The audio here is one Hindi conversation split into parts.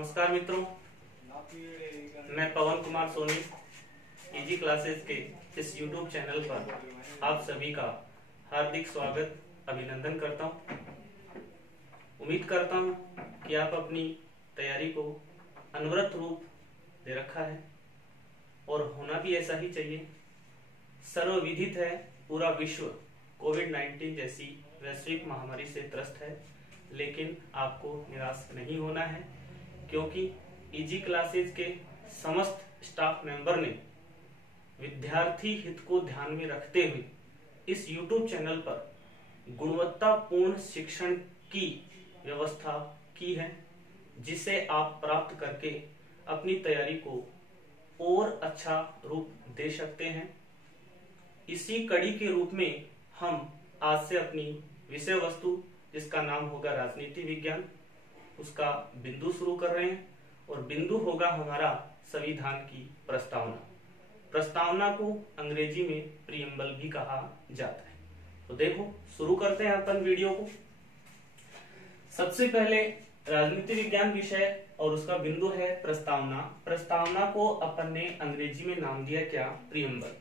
नमस्कार मित्रों, मैं पवन कुमार सोनी इजी क्लासेस के इस YouTube चैनल पर आप सभी का हार्दिक स्वागत अभिनंदन करता हूं। उम्मीद करता हूं कि आप अपनी तैयारी को अनवरत रूप दे रखा है और होना भी ऐसा ही चाहिए। सर्वविदित है, पूरा विश्व कोविड-19 जैसी वैश्विक महामारी से त्रस्त है, लेकिन आपको निराश नहीं होना है, क्योंकि इजी क्लासेस के समस्त स्टाफ मेंबर ने विद्यार्थी हित को ध्यान में रखते हुए इस YouTube चैनल पर गुणवत्तापूर्ण शिक्षण की व्यवस्था की है, जिसे आप प्राप्त करके अपनी तैयारी को और अच्छा रूप दे सकते हैं। इसी कड़ी के रूप में हम आज से अपनी विषय वस्तु, जिसका नाम होगा राजनीति विज्ञान, उसका बिंदु शुरू कर रहे हैं और बिंदु होगा हमारा संविधान की प्रस्तावना। प्रस्तावना को अंग्रेजी में प्रीएम्बल भी कहा जाता है। तो देखो, शुरू करते हैं अपन वीडियो को। सबसे पहले राजनीति विज्ञान विषय और उसका बिंदु है प्रस्तावना। प्रस्तावना को अपन ने अंग्रेजी में नाम दिया क्या? प्रीएम्बल।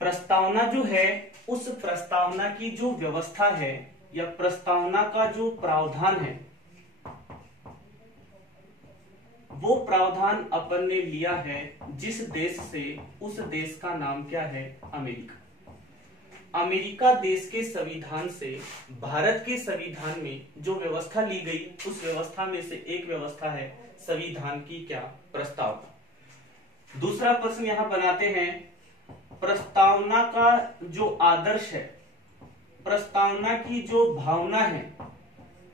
प्रस्तावना जो है, उस प्रस्तावना की जो व्यवस्था है या प्रस्तावना का जो प्रावधान है, वो प्रावधान अपन ने लिया है जिस देश से, उस देश का नाम क्या है? अमेरिका। अमेरिका देश के संविधान से भारत के संविधान में जो व्यवस्था ली गई, उस व्यवस्था में से एक व्यवस्था है संविधान की क्या? प्रस्तावना। दूसरा प्रश्न यहां बनाते हैं, प्रस्तावना का जो आदर्श है, प्रस्तावना की जो भावना है,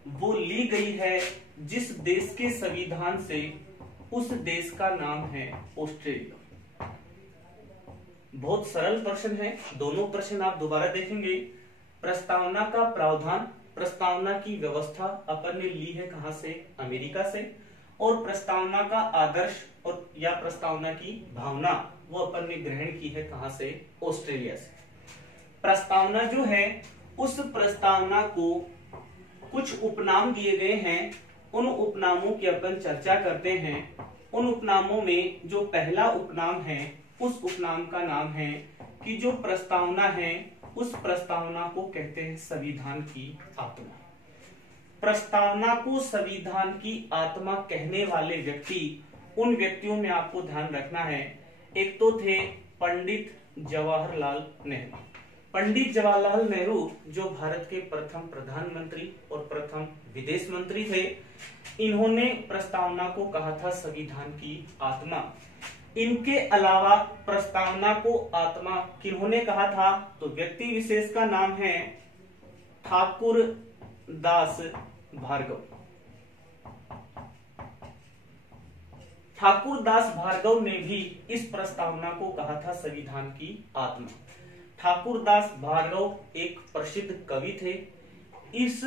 वो ली गई है जिस देश के संविधान से, उस देश का नाम है ऑस्ट्रेलिया। बहुत सरल प्रश्न है, दोनों प्रश्न आप दोबारा देखेंगे। प्रस्तावना का प्रावधान, प्रस्तावना की व्यवस्था अपन ने ली है कहां से? अमेरिका से। और प्रस्तावना का आदर्श और या प्रस्तावना की भावना, वो अपन ने ग्रहण की है कहां से? ऑस्ट्रेलिया से। प्रस्तावना जो है, उस प्रस्तावना को कुछ उपनाम दिए गए हैं, उन उपनामों की अपन चर्चा करते हैं। उन उपनामों में जो पहला उपनाम है, उस उपनाम का नाम है कि जो प्रस्तावना है, उस प्रस्तावना को कहते हैं संविधान की आत्मा। प्रस्तावना को संविधान की आत्मा कहने वाले व्यक्ति, उन व्यक्तियों में आपको ध्यान रखना है, एक तो थे पंडित जवाहरलाल नेहरू। पंडित जवाहरलाल नेहरू जो भारत के प्रथम प्रधानमंत्री और प्रथम विदेश मंत्री थे, इन्होंने प्रस्तावना को कहा था संविधान की आत्मा। इनके अलावा प्रस्तावना को आत्मा किन्होंने कहा था? तो व्यक्ति विशेष का नाम है ठाकुर दास भार्गव। ठाकुर दास भार्गव ने भी इस प्रस्तावना को कहा था संविधान की आत्मा। ठाकुर दास भार्गव एक प्रसिद्ध कवि थे। इस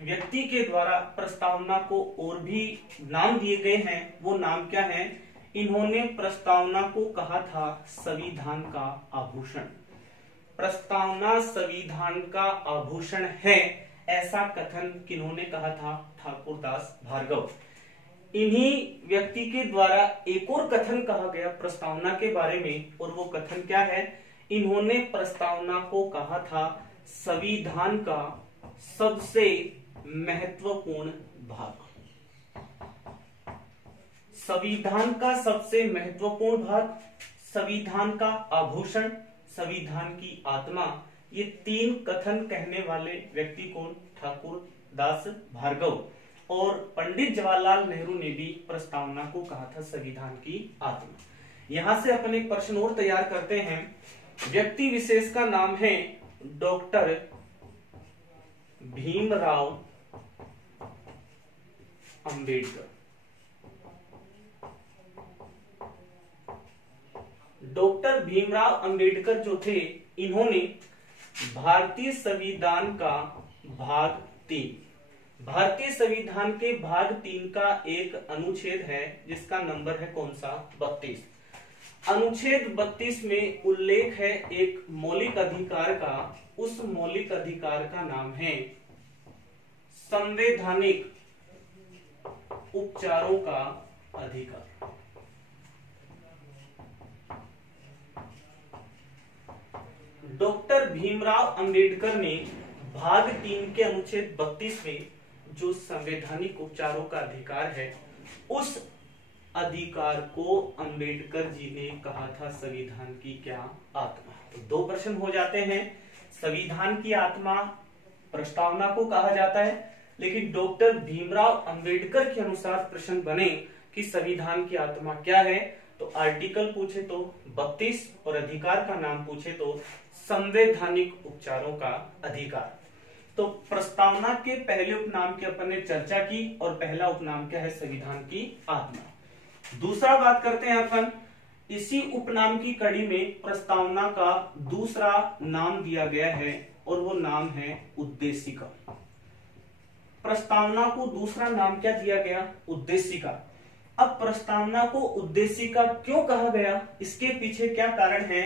व्यक्ति के द्वारा प्रस्तावना को और भी नाम दिए गए हैं। वो नाम क्या है? इन्होंने प्रस्तावना को कहा था संविधान का आभूषण। प्रस्तावना संविधान का आभूषण है, ऐसा कथन किन्होंने कहा था? ठाकुर दास भार्गव। इन्हीं व्यक्ति के द्वारा एक और कथन कहा गया प्रस्तावना के बारे में, और वो कथन क्या है? इन्होंने प्रस्तावना को कहा था संविधान का सबसे महत्वपूर्ण भाग। संविधान का सबसे महत्वपूर्ण भाग, संविधान का आभूषण, संविधान की आत्मा, ये तीन कथन कहने वाले व्यक्ति कौन? ठाकुर दास भार्गव। और पंडित जवाहरलाल नेहरू ने भी प्रस्तावना को कहा था संविधान की आत्मा। यहां से अपन एक प्रश्न और तैयार करते हैं। व्यक्ति विशेष का नाम है डॉक्टर भीमराव अंबेडकर। डॉक्टर भीमराव अंबेडकर जो थे, इन्होंने भारतीय संविधान का भाग 3, भारतीय संविधान के भाग 3 का एक अनुच्छेद है जिसका नंबर है कौन सा? 32। अनुच्छेद 32 में उल्लेख है एक मौलिक अधिकार का। उस मौलिक अधिकार का नाम है संवैधानिक उपचारों का अधिकार। डॉक्टर भीमराव अंबेडकर ने भाग 3 के अनुच्छेद 32 में जो संवैधानिक उपचारों का अधिकार है, उस अधिकार को अंबेडकर जी ने कहा था संविधान की क्या आत्मा। तो दो प्रश्न हो जाते हैं। संविधान की आत्मा प्रस्तावना को कहा जाता है, लेकिन डॉक्टर भीमराव अंबेडकर के अनुसार प्रश्न बने कि संविधान की आत्मा क्या है, तो आर्टिकल पूछे तो 32 और अधिकार का नाम पूछे तो संवैधानिक उपचारों का अधिकार। तो प्रस्तावना के पहले उपनाम की अपन ने चर्चा की और पहला उपनाम क्या है, संविधान की आत्मा। दूसरा बात करते हैं अपन, इसी उपनाम की कड़ी में प्रस्तावना का दूसरा नाम दिया गया है और वो नाम है उद्देशिका। प्रस्तावना को दूसरा नाम क्या दिया गया, उद्देशिका। अब प्रस्तावना को उद्देशिका क्यों कहा गया, इसके पीछे क्या कारण है,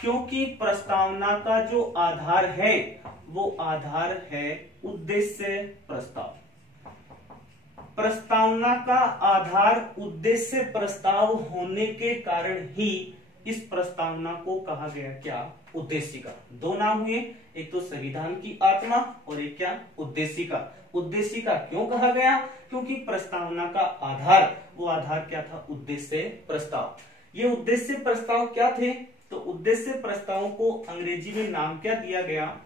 क्योंकि प्रस्तावना का जो आधार है वो आधार है उद्देश्य प्रस्ताव। प्रस्तावना का आधार उद्देश्य प्रस्ताव होने के कारण ही इस प्रस्तावना को कहा गया क्या, उद्देशिका। दो नाम हुए, एक तो संविधान की आत्मा और एक क्या, उद्देशिका। उद्देशिका क्यों कहा गया, क्योंकि प्रस्तावना का आधार, वो आधार क्या था, उद्देश्य प्रस्ताव। ये उद्देश्य प्रस्ताव क्या थे, तो उद्देश्य प्रस्ताव को अंग्रेजी में नाम क्या दिया गया,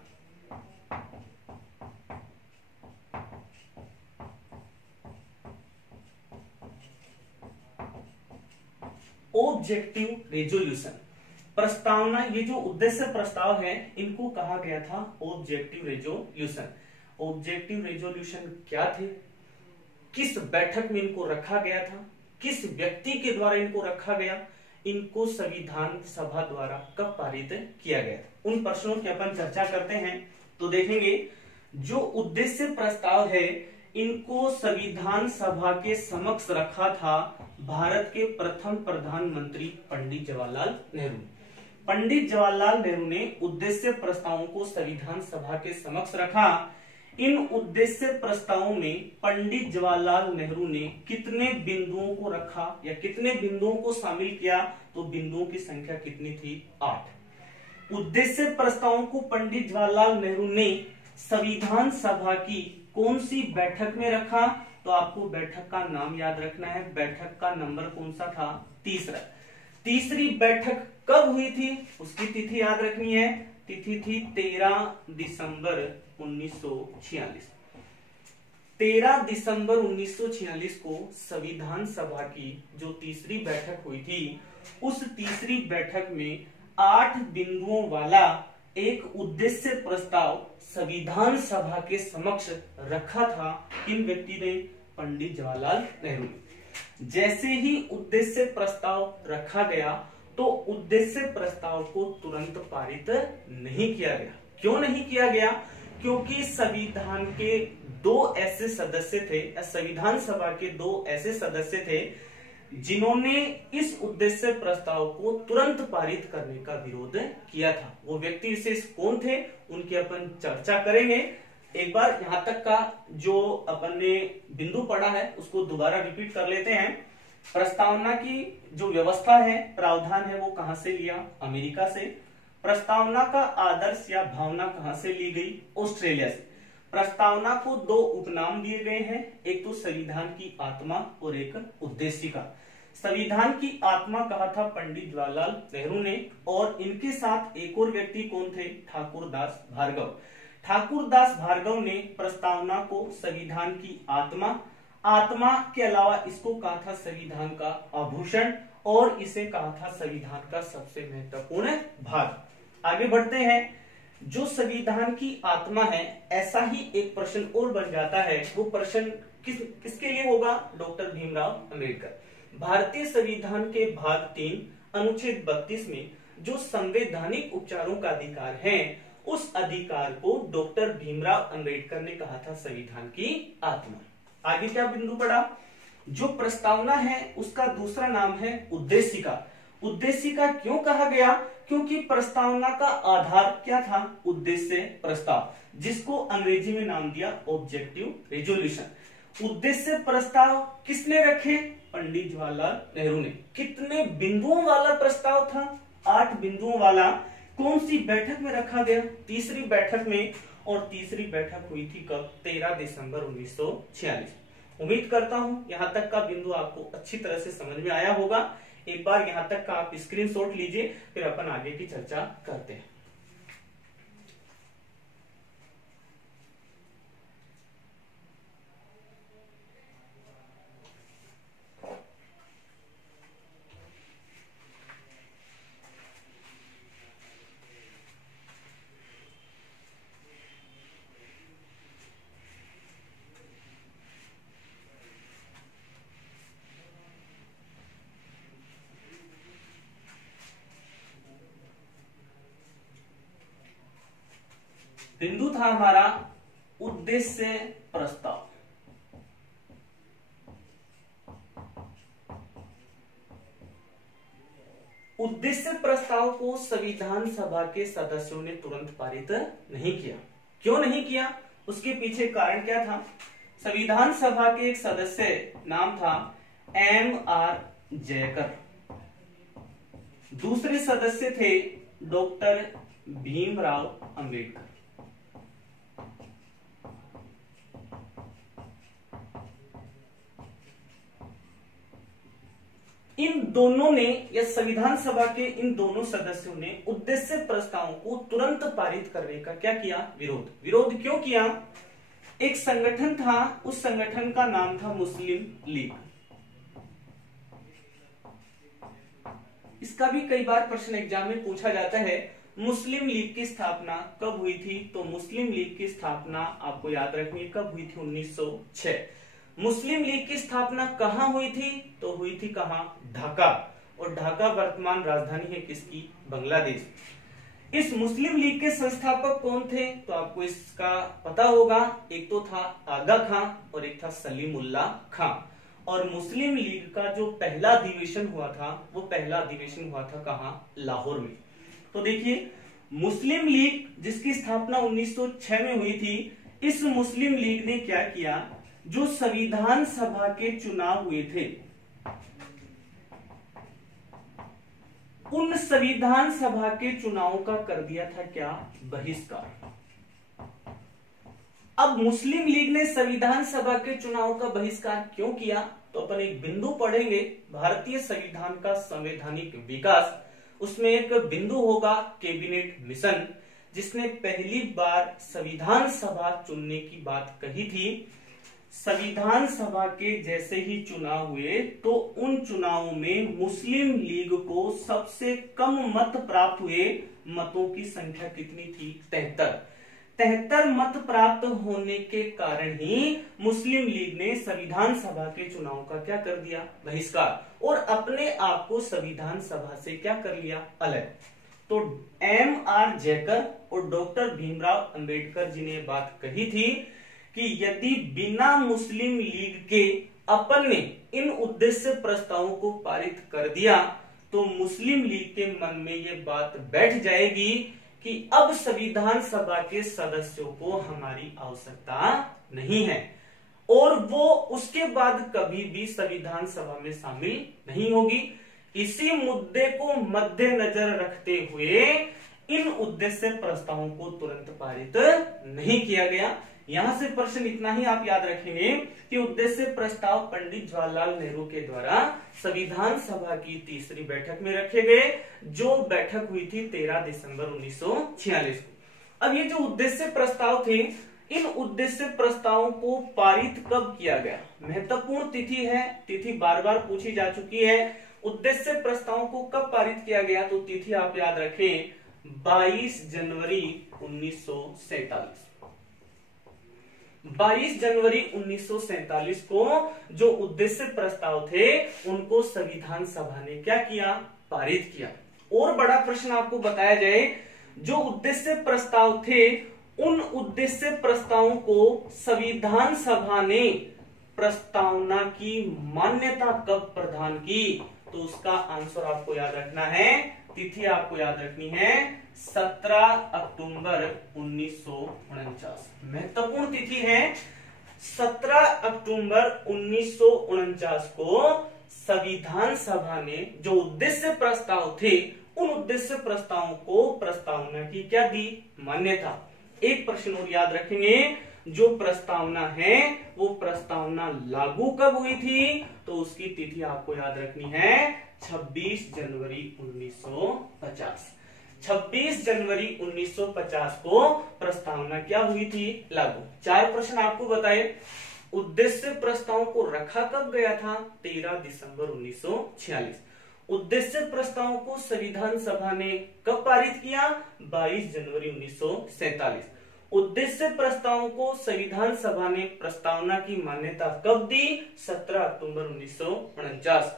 ऑब्जेक्टिव रेजोल्यूशन। प्रस्तावना, ये जो उद्देश्य प्रस्ताव है, इनको कहा गया था ऑब्जेक्टिव रेजोल्यूशन। ऑब्जेक्टिव रेजोल्यूशन क्या थे, किस बैठक में इनको रखा गया था, किस व्यक्ति के द्वारा इनको रखा गया, इनको संविधान सभा द्वारा कब पारित किया गया, उन प्रश्नों की अपन चर्चा करते हैं। तो देखेंगे जो उद्देश्य प्रस्ताव है, इनको संविधान सभा के समक्ष रखा था भारत के प्रथम प्रधानमंत्री पंडित जवाहरलाल नेहरू। पंडित जवाहरलाल नेहरू ने उद्देश्य प्रस्तावों को संविधान सभा के समक्ष रखा। इन उद्देश्य प्रस्तावों में पंडित जवाहरलाल नेहरू ने कितने बिंदुओं को रखा या कितने बिंदुओं को शामिल किया, तो बिंदुओं की संख्या कितनी थी, 8। उद्देश्य प्रस्तावों को पंडित जवाहरलाल नेहरू ने संविधान सभा की कौन सी बैठक में रखा, तो आपको बैठक का नाम याद रखना है। बैठक का नंबर कौन सा था, तीसरा। तीसरी बैठक कब हुई थी, उसकी तिथि याद रखनी है। तिथि थी 13 दिसंबर 1946। 13 दिसंबर 1946 को संविधान सभा की जो तीसरी बैठक हुई थी, उस तीसरी बैठक में 8 बिंदुओं वाला एक उद्देश्य प्रस्ताव संविधान सभा के समक्ष रखा था। किन व्यक्ति ने, पंडित जवाहरलाल नेहरू ने। जैसे ही उद्देश्य प्रस्ताव रखा गया, तो उद्देश्य प्रस्ताव को तुरंत पारित नहीं किया गया। क्यों नहीं किया गया, क्योंकि संविधान के 2 ऐसे सदस्य थे, संविधान सभा के 2 ऐसे सदस्य थे जिन्होंने इस उद्देश्य प्रस्ताव को तुरंत पारित करने का विरोध किया था। वो व्यक्ति विशेष कौन थे, उनकी अपन चर्चा करेंगे। एक बार यहां तक का जो अपन ने बिंदु पढ़ा है उसको दोबारा रिपीट कर लेते हैं। प्रस्तावना की जो व्यवस्था है, प्रावधान है, वो कहां से लिया, अमेरिका से। प्रस्तावना का आदर्श या भावना कहां से ली गई, ऑस्ट्रेलिया से। प्रस्तावना को 2 उपनाम दिए गए हैं, एक तो संविधान की आत्मा और एक उद्देशिका। संविधान की आत्मा कहा था पंडित जवाहरलाल नेहरू ने, और इनके साथ एक और व्यक्ति कौन थे, ठाकुरदास भार्गव। ठाकुरदास भार्गव ने प्रस्तावना को संविधान की आत्मा के अलावा इसको कहा था संविधान का आभूषण, और इसे कहा था संविधान का सबसे महत्वपूर्ण भाग। आगे बढ़ते हैं। जो संविधान की आत्मा है, ऐसा ही एक प्रश्न और बन जाता है। वो प्रश्न किसके लिए होगा, डॉक्टर भीमराव अंबेडकर। भारतीय संविधान के भाग 3 अनुच्छेद 32 में जो संवैधानिक उपचारों का अधिकार है, उस अधिकार को डॉक्टर भीमराव अंबेडकर ने कहा था संविधान की आत्मा। आगे क्या बिंदु पड़ा, जो प्रस्तावना है उसका दूसरा नाम है उद्देशिका। उद्देशिका क्यों कहा गया, क्योंकि प्रस्तावना का आधार क्या था, उद्देश्य प्रस्ताव, जिसको अंग्रेजी में नाम दिया ऑब्जेक्टिव रेजोल्यूशन। उद्देश्य प्रस्ताव किसने रखे? पंडित जवाहरलाल नेहरू ने। कितने बिंदुओं वाला प्रस्ताव था? 8 बिंदुओं वाला। कौन सी बैठक में रखा गया? तीसरी बैठक में। और तीसरी बैठक हुई थी कब? 13 दिसंबर 1946। उम्मीद करता हूं यहां तक का बिंदु आपको अच्छी तरह से समझ में आया होगा। एक बार यहां तक का आप स्क्रीनशॉट लीजिए, फिर अपन आगे की चर्चा करते हैं। बिंदु था हमारा उद्देश्य प्रस्ताव। उद्देश्य प्रस्ताव को संविधान सभा के सदस्यों ने तुरंत पारित नहीं किया। क्यों नहीं किया? उसके पीछे कारण क्या था? संविधान सभा के एक सदस्य, नाम था M.R. जयकर। दूसरे सदस्य थे डॉक्टर भीमराव अंबेडकर। इन दोनों ने, या संविधान सभा के इन दोनों सदस्यों ने उद्देश्य प्रस्ताव को तुरंत पारित करने का क्या किया? विरोध। विरोध क्यों किया? एक संगठन था, उस संगठन का नाम था मुस्लिम लीग। इसका भी कई बार प्रश्न एग्जाम में पूछा जाता है। मुस्लिम लीग की स्थापना कब हुई थी? तो मुस्लिम लीग की स्थापना आपको याद रखनी है, कब हुई थी? 1906। मुस्लिम लीग की स्थापना कहां हुई थी? तो हुई थी कहां? ढाका। और ढाका वर्तमान राजधानी है किसकी? बांग्लादेश। इस मुस्लिम लीग के संस्थापक कौन थे? तो आपको इसका पता होगा। एक तो था आगा खां और एक था सलीमुल्लाह खां। और मुस्लिम लीग का जो पहला अधिवेशन हुआ था, वो पहला अधिवेशन हुआ था कहां? लाहौर में। तो देखिए, मुस्लिम लीग जिसकी स्थापना 1906 में हुई थी, इस मुस्लिम लीग ने क्या किया? जो संविधान सभा के चुनाव हुए थे, उन संविधान सभा के चुनाव का कर दिया था क्या? बहिष्कार। अब मुस्लिम लीग ने संविधान सभा के चुनाव का बहिष्कार क्यों किया? तो अपन एक बिंदु पढ़ेंगे, भारतीय संविधान का संवैधानिक विकास। उसमें एक बिंदु होगा कैबिनेट मिशन, जिसने पहली बार संविधान सभा चुनने की बात कही थी। संविधान सभा के जैसे ही चुनाव हुए तो उन चुनावों में मुस्लिम लीग को सबसे कम मत प्राप्त हुए। मतों की संख्या कितनी थी? 73 मत प्राप्त होने के कारण ही मुस्लिम लीग ने संविधान सभा के चुनाव का क्या कर दिया? बहिष्कार। और अपने आप को संविधान सभा से क्या कर लिया? अलग। तो M.R. जयकर और डॉक्टर भीमराव अंबेडकर जी ने बात कही थी कि यदि बिना मुस्लिम लीग के अपन ने इन उद्देश्य प्रस्तावों को पारित कर दिया, तो मुस्लिम लीग के मन में ये बात बैठ जाएगी कि अब संविधान सभा के सदस्यों को हमारी आवश्यकता नहीं है, और वो उसके बाद कभी भी संविधान सभा में शामिल नहीं होगी। इसी मुद्दे को मद्देनजर रखते हुए इन उद्देश्य प्रस्तावों को तुरंत पारित नहीं किया गया। यहां से प्रश्न इतना ही आप याद रखेंगे कि उद्देश्य प्रस्ताव पंडित जवाहरलाल नेहरू के द्वारा संविधान सभा की तीसरी बैठक में रखे गए, जो बैठक हुई थी 13 दिसंबर 1946 को। अब ये जो उद्देश्य प्रस्ताव थे, इन उद्देश्य प्रस्तावों को पारित कब किया गया? महत्वपूर्ण तिथि है, तिथि बार बार पूछी जा चुकी है। उद्देश्य प्रस्तावों को कब पारित किया गया? तो तिथि आप याद रखें, 22 जनवरी 1947। 22 जनवरी 1947 को जो उद्देश्य प्रस्ताव थे, उनको संविधान सभा ने क्या किया? पारित किया। और बड़ा प्रश्न आपको बताया जाए, जो उद्देश्य प्रस्ताव थे, उन उद्देश्य प्रस्तावों को संविधान सभा ने प्रस्तावना की मान्यता कब प्रदान की? तो उसका आंसर आपको याद रखना है, तिथि आपको याद रखनी है 17 अक्टूबर 1949। महत्वपूर्ण तिथि है। 17 अक्टूबर 1949 को संविधान सभा ने जो उद्देश्य प्रस्ताव थे उन उद्देश्य प्रस्तावों को प्रस्तावना की क्या दी, मान्यता। एक प्रश्न और याद रखेंगे, जो प्रस्तावना है वो प्रस्तावना लागू कब हुई थी, तो उसकी तिथि आपको याद रखनी है 26 जनवरी 1950। 26 जनवरी 1950 को प्रस्तावना क्या हुई थी, लागू। 4 प्रश्न आपको बताए। उद्देश्य प्रस्ताव को रखा कब गया था, 13 दिसंबर 1946। उद्देश्य प्रस्ताव को संविधान सभा ने कब पारित किया, 22 जनवरी 1947। उद्देश्य प्रस्ताव को संविधान सभा ने प्रस्तावना की मान्यता कब दी, 17 अक्टूबर 1949।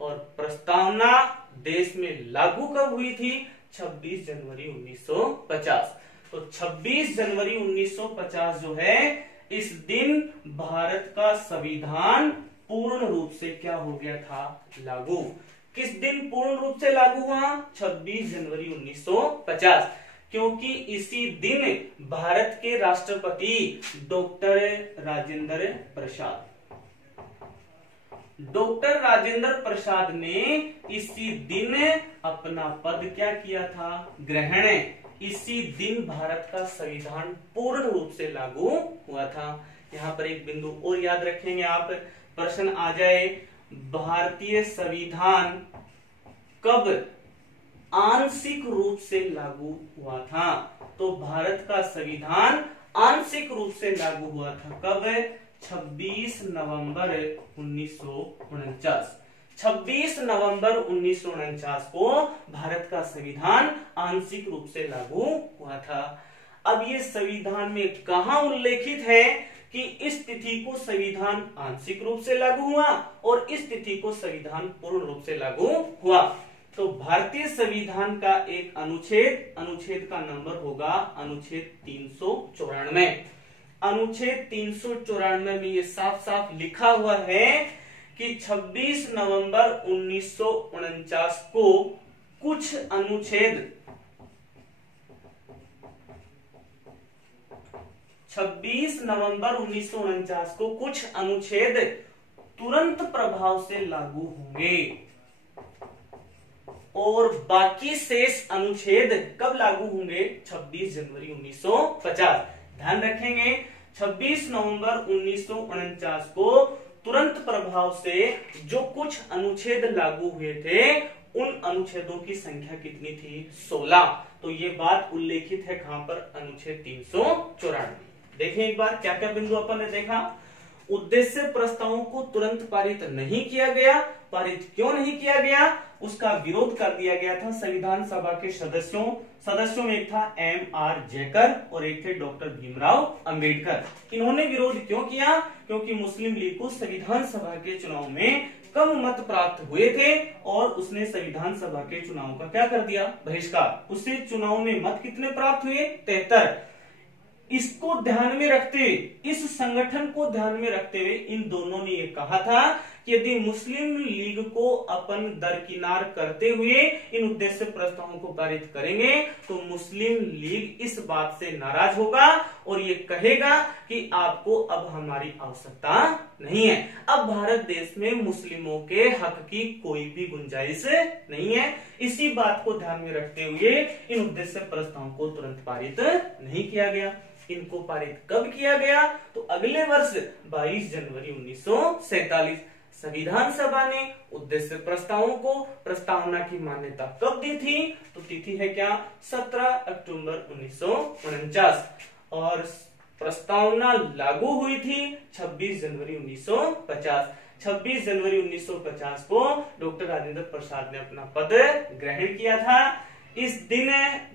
और प्रस्तावना देश में लागू कब हुई थी, 26 जनवरी 1950। तो 26 जनवरी 1950 जो है, इस दिन भारत का संविधान पूर्ण रूप से क्या हो गया था, लागू। किस दिन पूर्ण रूप से लागू हुआ, 26 जनवरी 1950, क्योंकि इसी दिन भारत के राष्ट्रपति डॉक्टर राजेंद्र प्रसाद ने इसी दिन अपना पद क्या किया था, ग्रहण। इसी दिन भारत का संविधान पूर्ण रूप से लागू हुआ था। यहाँ पर एक बिंदु और याद रखेंगे आप, प्रश्न आ जाए, भारतीय संविधान कब आंशिक रूप से लागू हुआ था, तो भारत का संविधान आंशिक रूप से लागू हुआ था कब, 26 नवंबर 1949। 26 नवंबर 1949 को भारत का संविधान आंशिक रूप से लागू हुआ था। अब ये संविधान में कहां उल्लेखित है कि इस तिथि को संविधान आंशिक रूप से लागू हुआ और इस तिथि को संविधान पूर्ण रूप से लागू हुआ। तो भारतीय संविधान का एक अनुच्छेद का नंबर होगा अनुच्छेद 394। अनुच्छेद 394 में ये साफ साफ लिखा हुआ है कि 26 नवंबर 1949 को कुछ अनुच्छेद 26 नवंबर 1949 को कुछ अनुच्छेद तुरंत प्रभाव से लागू होंगे और बाकी शेष अनुच्छेद कब लागू होंगे, 26 जनवरी 1950। ध्यान रखेंगे, 26 नवंबर 1949 को तुरंत प्रभाव से जो कुछ अनुच्छेद लागू हुए थे उन अनुच्छेदों की संख्या कितनी थी, 16। तो ये बात उल्लेखित है कहां पर, अनुच्छेद 394। देखें एक बार क्या क्या बिंदु अपन ने देखा। उद्देश्य प्रस्तावों को तुरंत पारित नहीं किया गया। पारित क्यों नहीं किया गया, उसका विरोध कर दिया गया था संविधान सभा के सदस्यों में एक था M.R. जयकर और एक थे डॉक्टर भीमराव अंबेडकर। इन्होंने विरोध क्यों किया, क्योंकि मुस्लिम लीग को संविधान सभा के चुनाव में कम मत प्राप्त हुए थे और उसने संविधान सभा के चुनाव का क्या कर दिया, बहिष्कार। उससे चुनाव में मत कितने प्राप्त हुए, 73। इसको ध्यान में रखते हुए, इस संगठन को ध्यान में रखते हुए इन दोनों ने ये कहा था कि यदि मुस्लिम लीग को अपन दरकिनार करते हुए इन उद्देश्य प्रस्तावों को पारित करेंगे तो मुस्लिम लीग इस बात से नाराज होगा और ये कहेगा कि आपको अब हमारी आवश्यकता नहीं है। अब भारत देश में मुस्लिमों के हक की कोई भी गुंजाइश नहीं है। इसी बात को ध्यान में रखते हुए इन उद्देश्य प्रस्तावों को तुरंत पारित नहीं किया गया। इनको पारित कब किया गया, तो अगले वर्ष 22 जनवरी 1947 संविधान सभा ने उद्देश्य प्रस्तावों को प्रस्तावना की मान्यता कब दी थी, तो तिथि है क्या, 17 अक्टूबर 1949 और प्रस्तावना लागू हुई थी 26 जनवरी 1950। 26 जनवरी 1950 को डॉक्टर राजेंद्र प्रसाद ने अपना पद ग्रहण किया था। इस दिन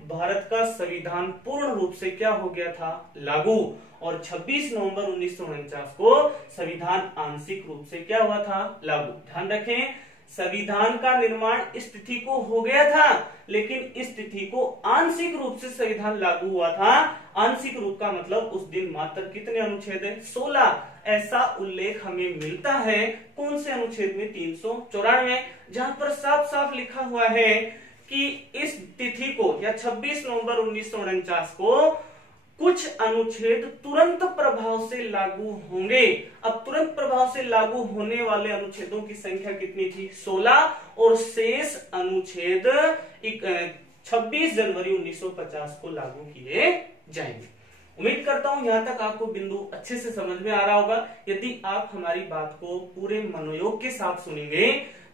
भारत का संविधान पूर्ण रूप से क्या हो गया था, लागू। और 26 नवंबर 1949 को संविधान आंशिक रूप से क्या हुआ था, लागू। ध्यान रखें, संविधान का निर्माण इस तिथि को हो गया था, लेकिन इस तिथि को आंशिक रूप से संविधान लागू हुआ था। आंशिक रूप का मतलब उस दिन मात्र कितने अनुच्छेद है, 16। ऐसा उल्लेख हमें मिलता है कौन से अनुच्छेद में, 394, जहां पर साफ साफ लिखा हुआ है कि इस तिथि को या 26 नवंबर 1949 को कुछ अनुच्छेद तुरंत प्रभाव से लागू होंगे। अब तुरंत प्रभाव से लागू होने वाले अनुच्छेदों की संख्या कितनी थी? 16, और शेष अनुच्छेद 26 जनवरी 1950 को लागू किए जाएंगे। उम्मीद करता हूं यहां तक आपको बिंदु अच्छे से समझ में आ रहा होगा। यदि आप हमारी बात को पूरे मनोयोग के साथ सुनेंगे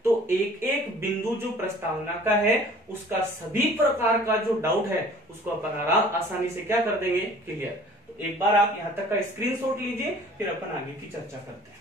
तो एक एक बिंदु जो प्रस्तावना का है उसका सभी प्रकार का जो डाउट है उसको अपन आसानी से क्या कर देंगे? क्लियर। तो एक बार आप यहां तक का स्क्रीनशॉट लीजिए, फिर अपन आगे की चर्चा करते हैं।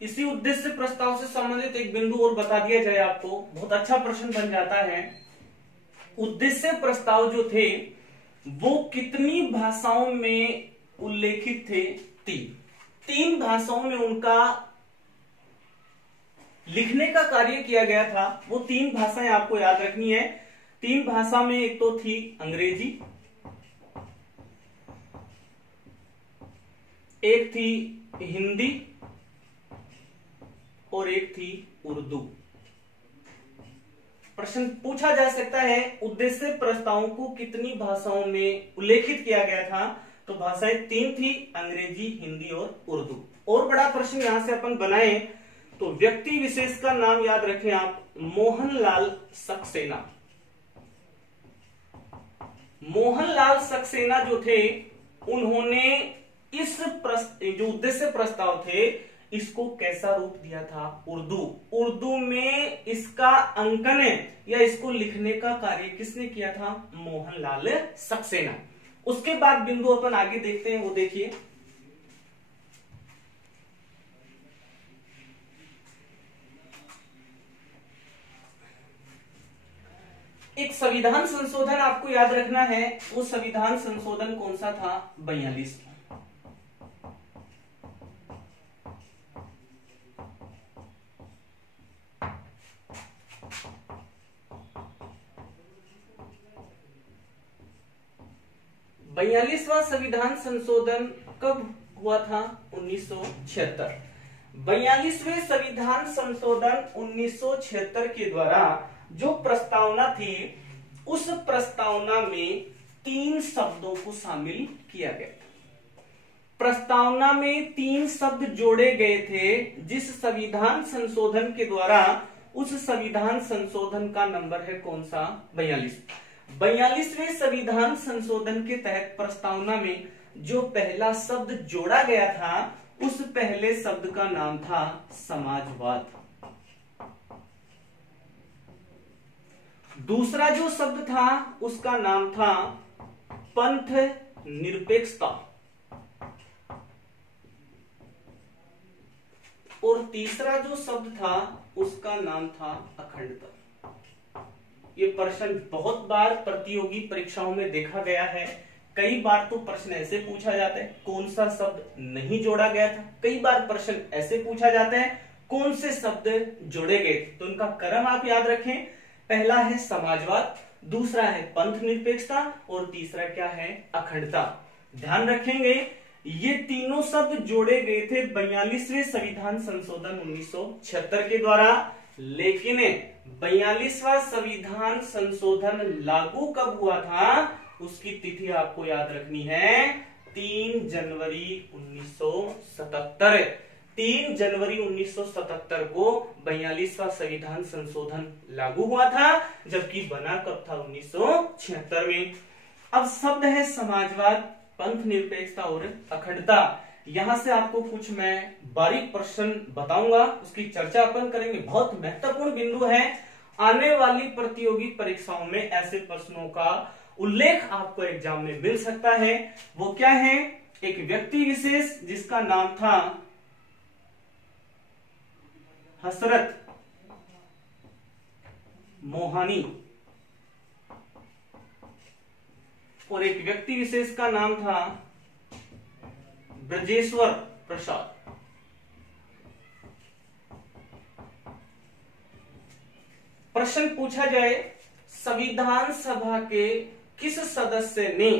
इसी उद्देश्य प्रस्ताव से संबंधित एक बिंदु और बता दिया जाए आपको, बहुत अच्छा प्रश्न बन जाता है। उद्देश्य प्रस्ताव जो थे वो कितनी भाषाओं में उल्लेखित थे? तीन भाषाओं में उनका लिखने का कार्य किया गया था। वो तीन भाषाएं आपको याद रखनी है। तीन भाषा में एक तो थी अंग्रेजी, एक थी हिंदी और एक थी उर्दू। प्रश्न पूछा जा सकता है उद्देश्य प्रस्तावों को कितनी भाषाओं में उल्लेखित किया गया था? तो भाषाएं तीन थी, अंग्रेजी, हिंदी और उर्दू। और बड़ा प्रश्न यहां से अपन बनाए तो व्यक्ति विशेष का नाम याद रखें आप, मोहनलाल सक्सेना। मोहनलाल सक्सेना जो थे उन्होंने इस जो उद्देश्य प्रस्ताव थे इसको कैसा रूप दिया था? उर्दू में इसका अंकन या इसको लिखने का कार्य किसने किया था? मोहनलाल सक्सेना। उसके बाद बिंदु अपन आगे देखते हैं, वो देखिए। एक संविधान संशोधन आपको याद रखना है। वो संविधान संशोधन कौन सा था? 42। बयालीसवां संविधान संशोधन कब हुआ था? 1976। 42वें संविधान संशोधन 1976 के द्वारा जो प्रस्तावना थी उस प्रस्तावना में 3 शब्दों को शामिल किया गया। प्रस्तावना में 3 शब्द जोड़े गए थे। जिस संविधान संशोधन के द्वारा, उस संविधान संशोधन का नंबर है कौन सा? 42। 42वें संविधान संशोधन के तहत प्रस्तावना में जो पहला शब्द जोड़ा गया था उस पहले शब्द का नाम था समाजवाद। दूसरा जो शब्द था उसका नाम था पंथ निरपेक्षता, और तीसरा जो शब्द था उसका नाम था अखंडता। ये प्रश्न बहुत बार प्रतियोगी परीक्षाओं में देखा गया है। कई बार तो प्रश्न ऐसे पूछा जाता है कौन सा शब्द नहीं जोड़ा गया था, कई बार प्रश्न ऐसे पूछा जाता है कौन से शब्द जोड़े गए। तो इनका क्रम आप याद रखें, पहला है समाजवाद, दूसरा है पंथ निरपेक्षता और तीसरा क्या है? अखंडता। ध्यान रखेंगे ये तीनों शब्द जोड़े गए थे 42वें संविधान संशोधन 1976 के द्वारा। लेकिन 42वां संविधान संशोधन लागू कब हुआ था उसकी तिथि आपको याद रखनी है, 3 जनवरी 1977। 3 जनवरी 1977 को 42वां संविधान संशोधन लागू हुआ था, जबकि बना कब था? 1976 में। अब शब्द है समाजवाद, पंथ निरपेक्षता और अखंडता। यहां से आपको कुछ मैं बारीक प्रश्न बताऊंगा, उसकी चर्चा अपन करेंगे। बहुत महत्वपूर्ण बिंदु है, आने वाली प्रतियोगी परीक्षाओं में ऐसे प्रश्नों का उल्लेख आपको एग्जाम में मिल सकता है। वो क्या है? एक व्यक्ति विशेष जिसका नाम था हसरत मोहानी, और एक व्यक्ति विशेष का नाम था ब्रजेश्वर प्रसाद। प्रश्न पूछा जाए, संविधान सभा के किस सदस्य ने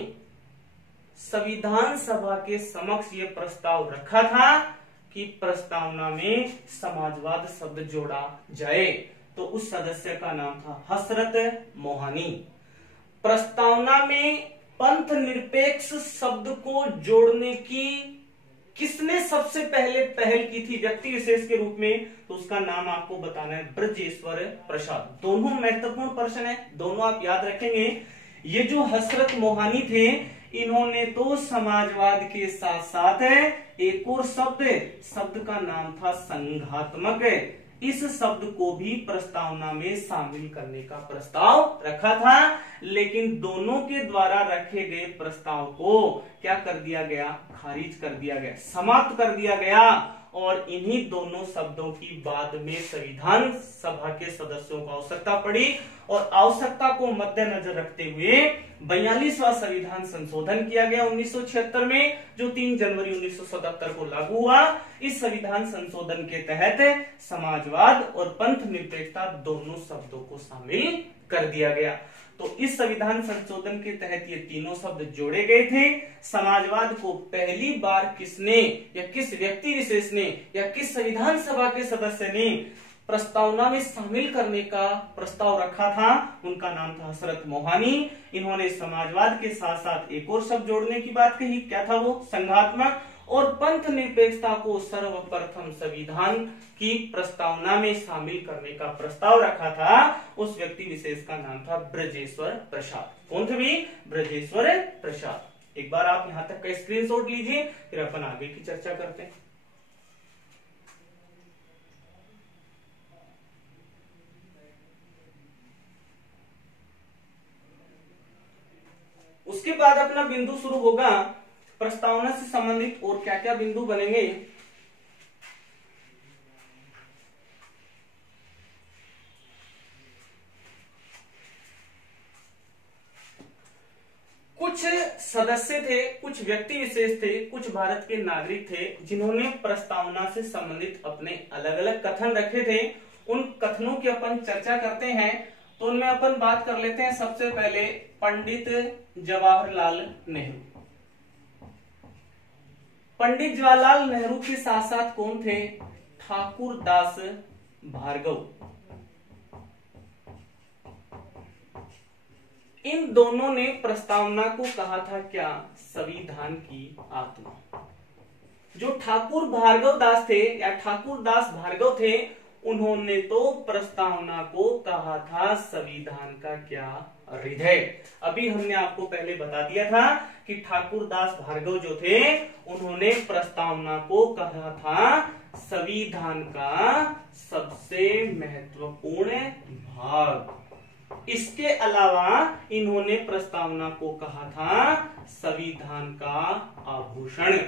संविधान सभा के समक्ष यह प्रस्ताव रखा था कि प्रस्तावना में समाजवाद शब्द जोड़ा जाए? तो उस सदस्य का नाम था हसरत मोहानी। प्रस्तावना में पंथ निरपेक्ष शब्द को जोड़ने की किसने सबसे पहले पहल की थी व्यक्ति विशेष के रूप में? तो उसका नाम आपको बताना है ब्रजेश्वर प्रसाद। दोनों महत्वपूर्ण प्रश्न है, दोनों आप याद रखेंगे। ये जो हसरत मोहानी थे, इन्होंने तो समाजवाद के साथ साथ एक और शब्द का नाम था संघात्मक, इस शब्द को भी प्रस्तावना में शामिल करने का प्रस्ताव रखा था। लेकिन दोनों के द्वारा रखे गए प्रस्ताव को क्या कर दिया गया? खारिज कर दिया गया, समाप्त कर दिया गया। और इन्हीं दोनों शब्दों की बाद में संविधान सभा के सदस्यों को आवश्यकता पड़ी और आवश्यकता को मद्देनजर रखते हुए 42वां संविधान संशोधन किया गया 1976 में, जो 3 जनवरी 1977 को लागू हुआ। इस संविधान संशोधन के तहत समाजवाद और पंथ निरपेक्षता दोनों शब्दों को शामिल कर दिया गया। तो इस संविधान संशोधन के तहत ये तीनों शब्द जोड़े गए थे। समाजवाद को पहली बार किसने या किस व्यक्ति विशेष ने या किस संविधान सभा के सदस्य ने प्रस्तावना में शामिल करने का प्रस्ताव रखा था? उनका नाम था हसरत मोहानी। इन्होंने समाजवाद के साथ साथ एक और शब्द जोड़ने की बात कही, क्या था वो? संघात्मक। और पंथ निरपेक्षता को सर्वप्रथम संविधान की प्रस्तावना में शामिल करने का प्रस्ताव रखा था। उस व्यक्ति विशेष का नाम था ब्रजेश्वर प्रसाद। कौन थे भी? ब्रजेश्वर प्रसाद। एक बार आप यहां तक का स्क्रीनशॉट लीजिए, फिर अपन आगे की चर्चा करते हैं। उसके बाद अपना बिंदु शुरू होगा, प्रस्तावना से संबंधित और क्या क्या बिंदु बनेंगे। कुछ सदस्य थे, कुछ व्यक्ति विशेष थे, कुछ भारत के नागरिक थे जिन्होंने प्रस्तावना से संबंधित अपने अलग अलग कथन रखे थे। उन कथनों की अपन चर्चा करते हैं। तो उनमें अपन बात कर लेते हैं। सबसे पहले पंडित जवाहरलाल नेहरू। पंडित जवाहरलाल नेहरू के साथ साथ कौन थे? ठाकुर दास भार्गव। इन दोनों ने प्रस्तावना को कहा था क्या? संविधान की आत्मा। जो ठाकुर भार्गव दास थे या ठाकुर दास भार्गव थे, उन्होंने तो प्रस्तावना को कहा था संविधान का क्या? हृदय। अभी हमने आपको पहले बता दिया था कि ठाकुर दास भार्गव जो थे, उन्होंने प्रस्तावना को कहा था संविधान का सबसे महत्वपूर्ण भाग। इसके अलावा इन्होंने प्रस्तावना को कहा था संविधान का आभूषण।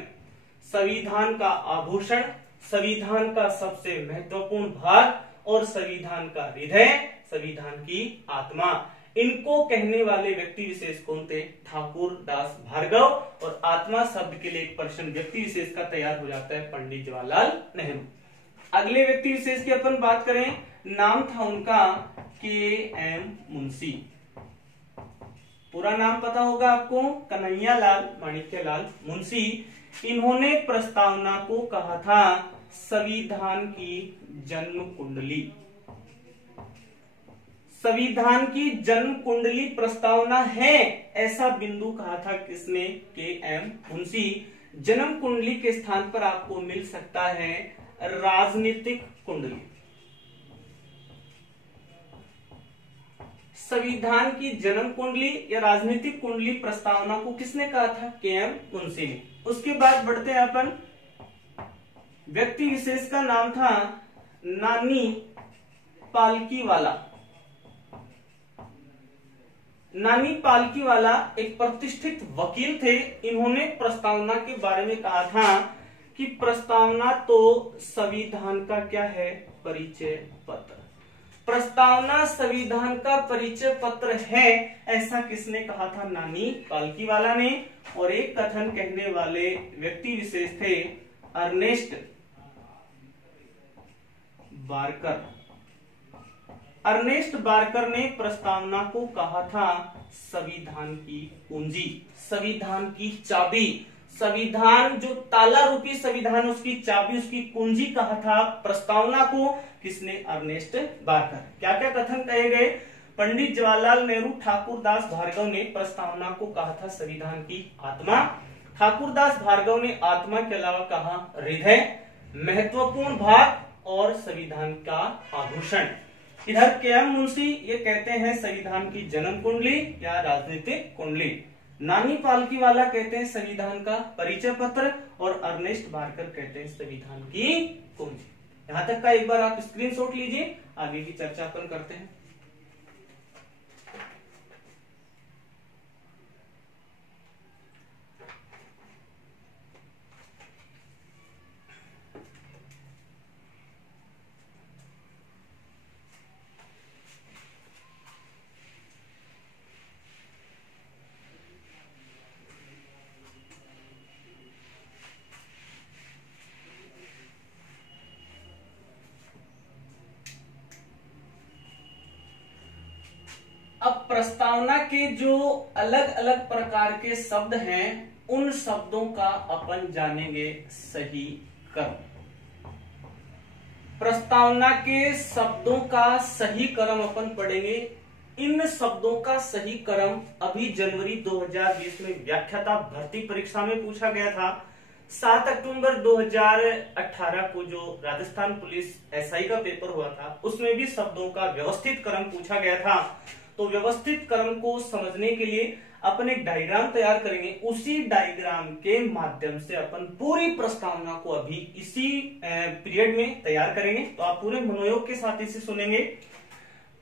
संविधान का आभूषण, संविधान का सबसे महत्वपूर्ण भाग और संविधान का हृदय, संविधान की आत्मा। इनको कहने वाले व्यक्ति विशेष कौन थे? ठाकुर दास भार्गव। और आत्मा शब्द के लिए एक प्रश्न व्यक्ति विशेष का तैयार हो जाता है, पंडित जवाहरलाल नेहरू। अगले व्यक्ति विशेष की अपन बात करें, नाम था उनका के.एम. मुंशी। पूरा नाम पता होगा आपको, कन्हैयालाल माणिक्यलाल मुंशी। इन्होंने प्रस्तावना को कहा था संविधान की जन्म कुंडली। संविधान की जन्म कुंडली प्रस्तावना है, ऐसा बिंदु कहा था किसने? के.एम. मुंशी। जन्म कुंडली के स्थान पर आपको मिल सकता है राजनीतिक कुंडली। संविधान की जन्म कुंडली या राजनीतिक कुंडली प्रस्तावना को किसने कहा था? के.एम. मुंशी ने। उसके बाद बढ़ते हैं अपन, व्यक्ति विशेष का नाम था नानी पालकीवाला। नानी पालकीवाला एक प्रतिष्ठित वकील थे। इन्होंने प्रस्तावना के बारे में कहा था कि प्रस्तावना तो संविधान का क्या है? परिचय पत्र। प्रस्तावना संविधान का परिचय पत्र है, ऐसा किसने कहा था? नानी पालकीवाला ने। और एक कथन कहने वाले व्यक्ति विशेष थे अर्नेस्ट बारकर। अर्नेस्ट बारकर ने प्रस्तावना को कहा था संविधान की कुंजी, संविधान की चाबी। संविधान जो ताला रूपी संविधान, उसकी चाबी, उसकी कुंजी कहा था प्रस्तावना को किसने? Ernest Barker. क्या क्या कथन कहे गए? पंडित जवाहरलाल नेहरू ठाकुरदास भार्गव ने प्रस्तावना को कहा था संविधान की आत्मा। ठाकुरदास भार्गव ने आत्मा के अलावा कहा हृदय, महत्वपूर्ण भाग और संविधान का आभूषण। इधर के.एम. मुंशी ये कहते हैं संविधान की जन्म कुंडली या राजनीतिक कुंडली। नानी पालकीवाला कहते हैं संविधान का परिचय पत्र और अर्नेस्ट बारकर कहते हैं संविधान की कुंजी। यहां तक का एक बार आप स्क्रीनशॉट लीजिए, आगे की चर्चा अपन करते हैं। अब प्रस्तावना के जो अलग अलग प्रकार के शब्द हैं, उन शब्दों का अपन जानेंगे सही क्रम। प्रस्तावना के शब्दों का सही क्रम अपन पढ़ेंगे। इन शब्दों का सही क्रम अभी जनवरी 2020 में व्याख्याता भर्ती परीक्षा में पूछा गया था। 7 अक्टूबर 2018 को जो राजस्थान पुलिस एसआई का पेपर हुआ था, उसमें भी शब्दों का व्यवस्थित क्रम पूछा गया था। तो व्यवस्थित क्रम को समझने के लिए अपन एक डायग्राम तैयार करेंगे। उसी डायग्राम के माध्यम से अपन पूरी प्रस्तावना को अभी इसी पीरियड में तैयार करेंगे। तो आप पूरे मनोयोग के साथ इसे सुनेंगे।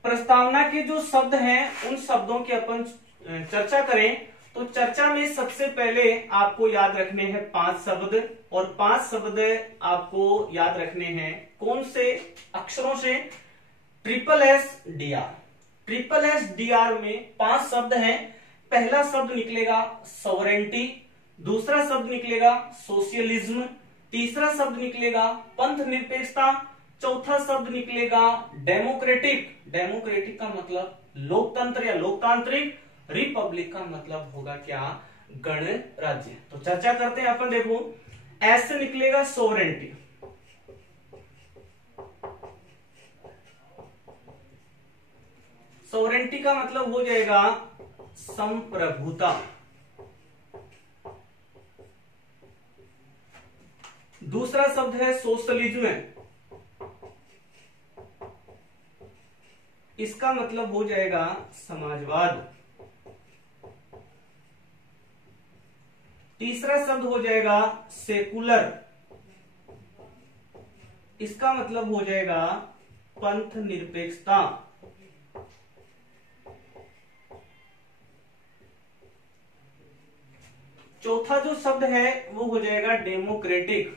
प्रस्तावना के जो शब्द हैं, उन शब्दों की अपन चर्चा करें। तो चर्चा में सबसे पहले आपको याद रखने हैं 5 शब्द, और 5 शब्द आपको याद रखने हैं कौन से अक्षरों से? SSDR। SSDR में 5 शब्द हैं। पहला शब्द निकलेगा सॉवरेंटी, दूसरा शब्द निकलेगा सोशलिज्म, तीसरा शब्द निकलेगा पंथ निरपेक्षता, चौथा शब्द निकलेगा डेमोक्रेटिक। डेमोक्रेटिक का मतलब लोकतंत्र या लोकतांत्रिक। रिपब्लिक का मतलब होगा क्या? गणराज्य। तो चर्चा करते हैं अपन। देखो, एस से निकलेगा सोवरेंटी, सोवरेंटी का मतलब हो जाएगा संप्रभुता। दूसरा शब्द है सोशलिज्म, इसका मतलब हो जाएगा समाजवाद। तीसरा शब्द हो जाएगा सेकुलर, इसका मतलब हो जाएगा पंथ निरपेक्षता। चौथा जो शब्द है वो हो जाएगा डेमोक्रेटिक,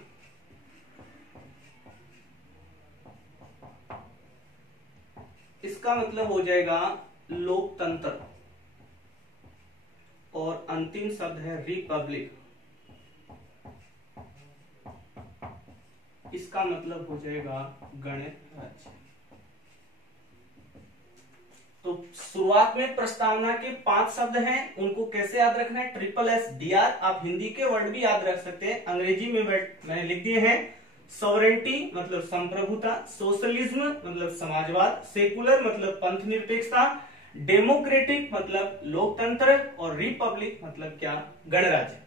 इसका मतलब हो जाएगा लोकतंत्र। और अंतिम शब्द है रिपब्लिक, इसका मतलब हो जाएगा गणराज्य। तो शुरुआत में प्रस्तावना के 5 शब्द हैं, उनको कैसे याद रखना है? SSDR। आप हिंदी के वर्ड भी याद रख सकते हैं, अंग्रेजी में मैंने लिख दिए हैं। सॉवरेंटी मतलब संप्रभुता, सोशलिज्म मतलब समाजवाद, सेकुलर मतलब पंथ निरपेक्षता, डेमोक्रेटिक मतलब लोकतंत्र, और रिपब्लिक मतलब क्या? गणराज्य।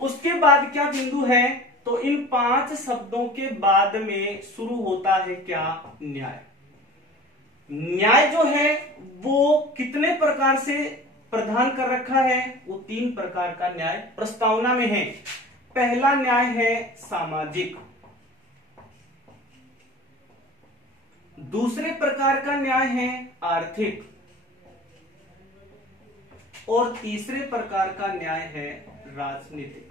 उसके बाद क्या बिंदु है? तो इन 5 शब्दों के बाद में शुरू होता है क्या? न्याय। न्याय जो है वो कितने प्रकार से प्रदान कर रखा है? वो 3 प्रकार का न्याय प्रस्तावना में है। पहला न्याय है सामाजिक, दूसरे प्रकार का न्याय है आर्थिक, और तीसरे प्रकार का न्याय है राजनीतिक।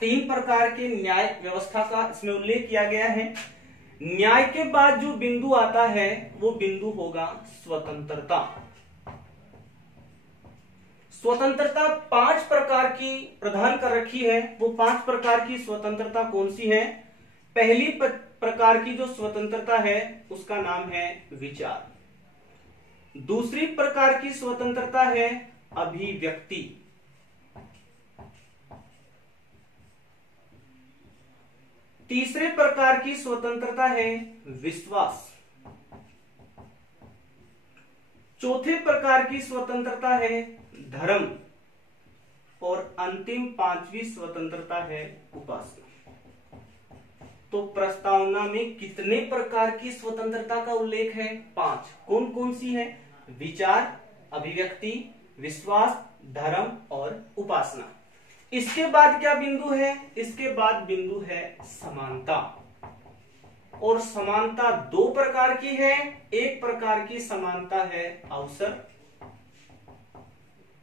3 प्रकार के न्याय व्यवस्था का इसमें उल्लेख किया गया है। न्याय के बाद जो बिंदु आता है वो बिंदु होगा स्वतंत्रता। स्वतंत्रता 5 प्रकार की प्रदान कर रखी है। वो 5 प्रकार की स्वतंत्रता कौन सी है? पहली प्रकार की जो स्वतंत्रता है उसका नाम है विचार। दूसरी प्रकार की स्वतंत्रता है अभिव्यक्ति। तीसरे प्रकार की स्वतंत्रता है विश्वास। चौथे प्रकार की स्वतंत्रता है धर्म। और अंतिम 5वीं स्वतंत्रता है उपासना। तो प्रस्तावना में कितने प्रकार की स्वतंत्रता का उल्लेख है? 5। कौन कौन सी है? विचार, अभिव्यक्ति, विश्वास, धर्म और उपासना। इसके बाद क्या बिंदु है? इसके बाद बिंदु है समानता। और समानता 2 प्रकार की है। एक प्रकार की समानता है अवसर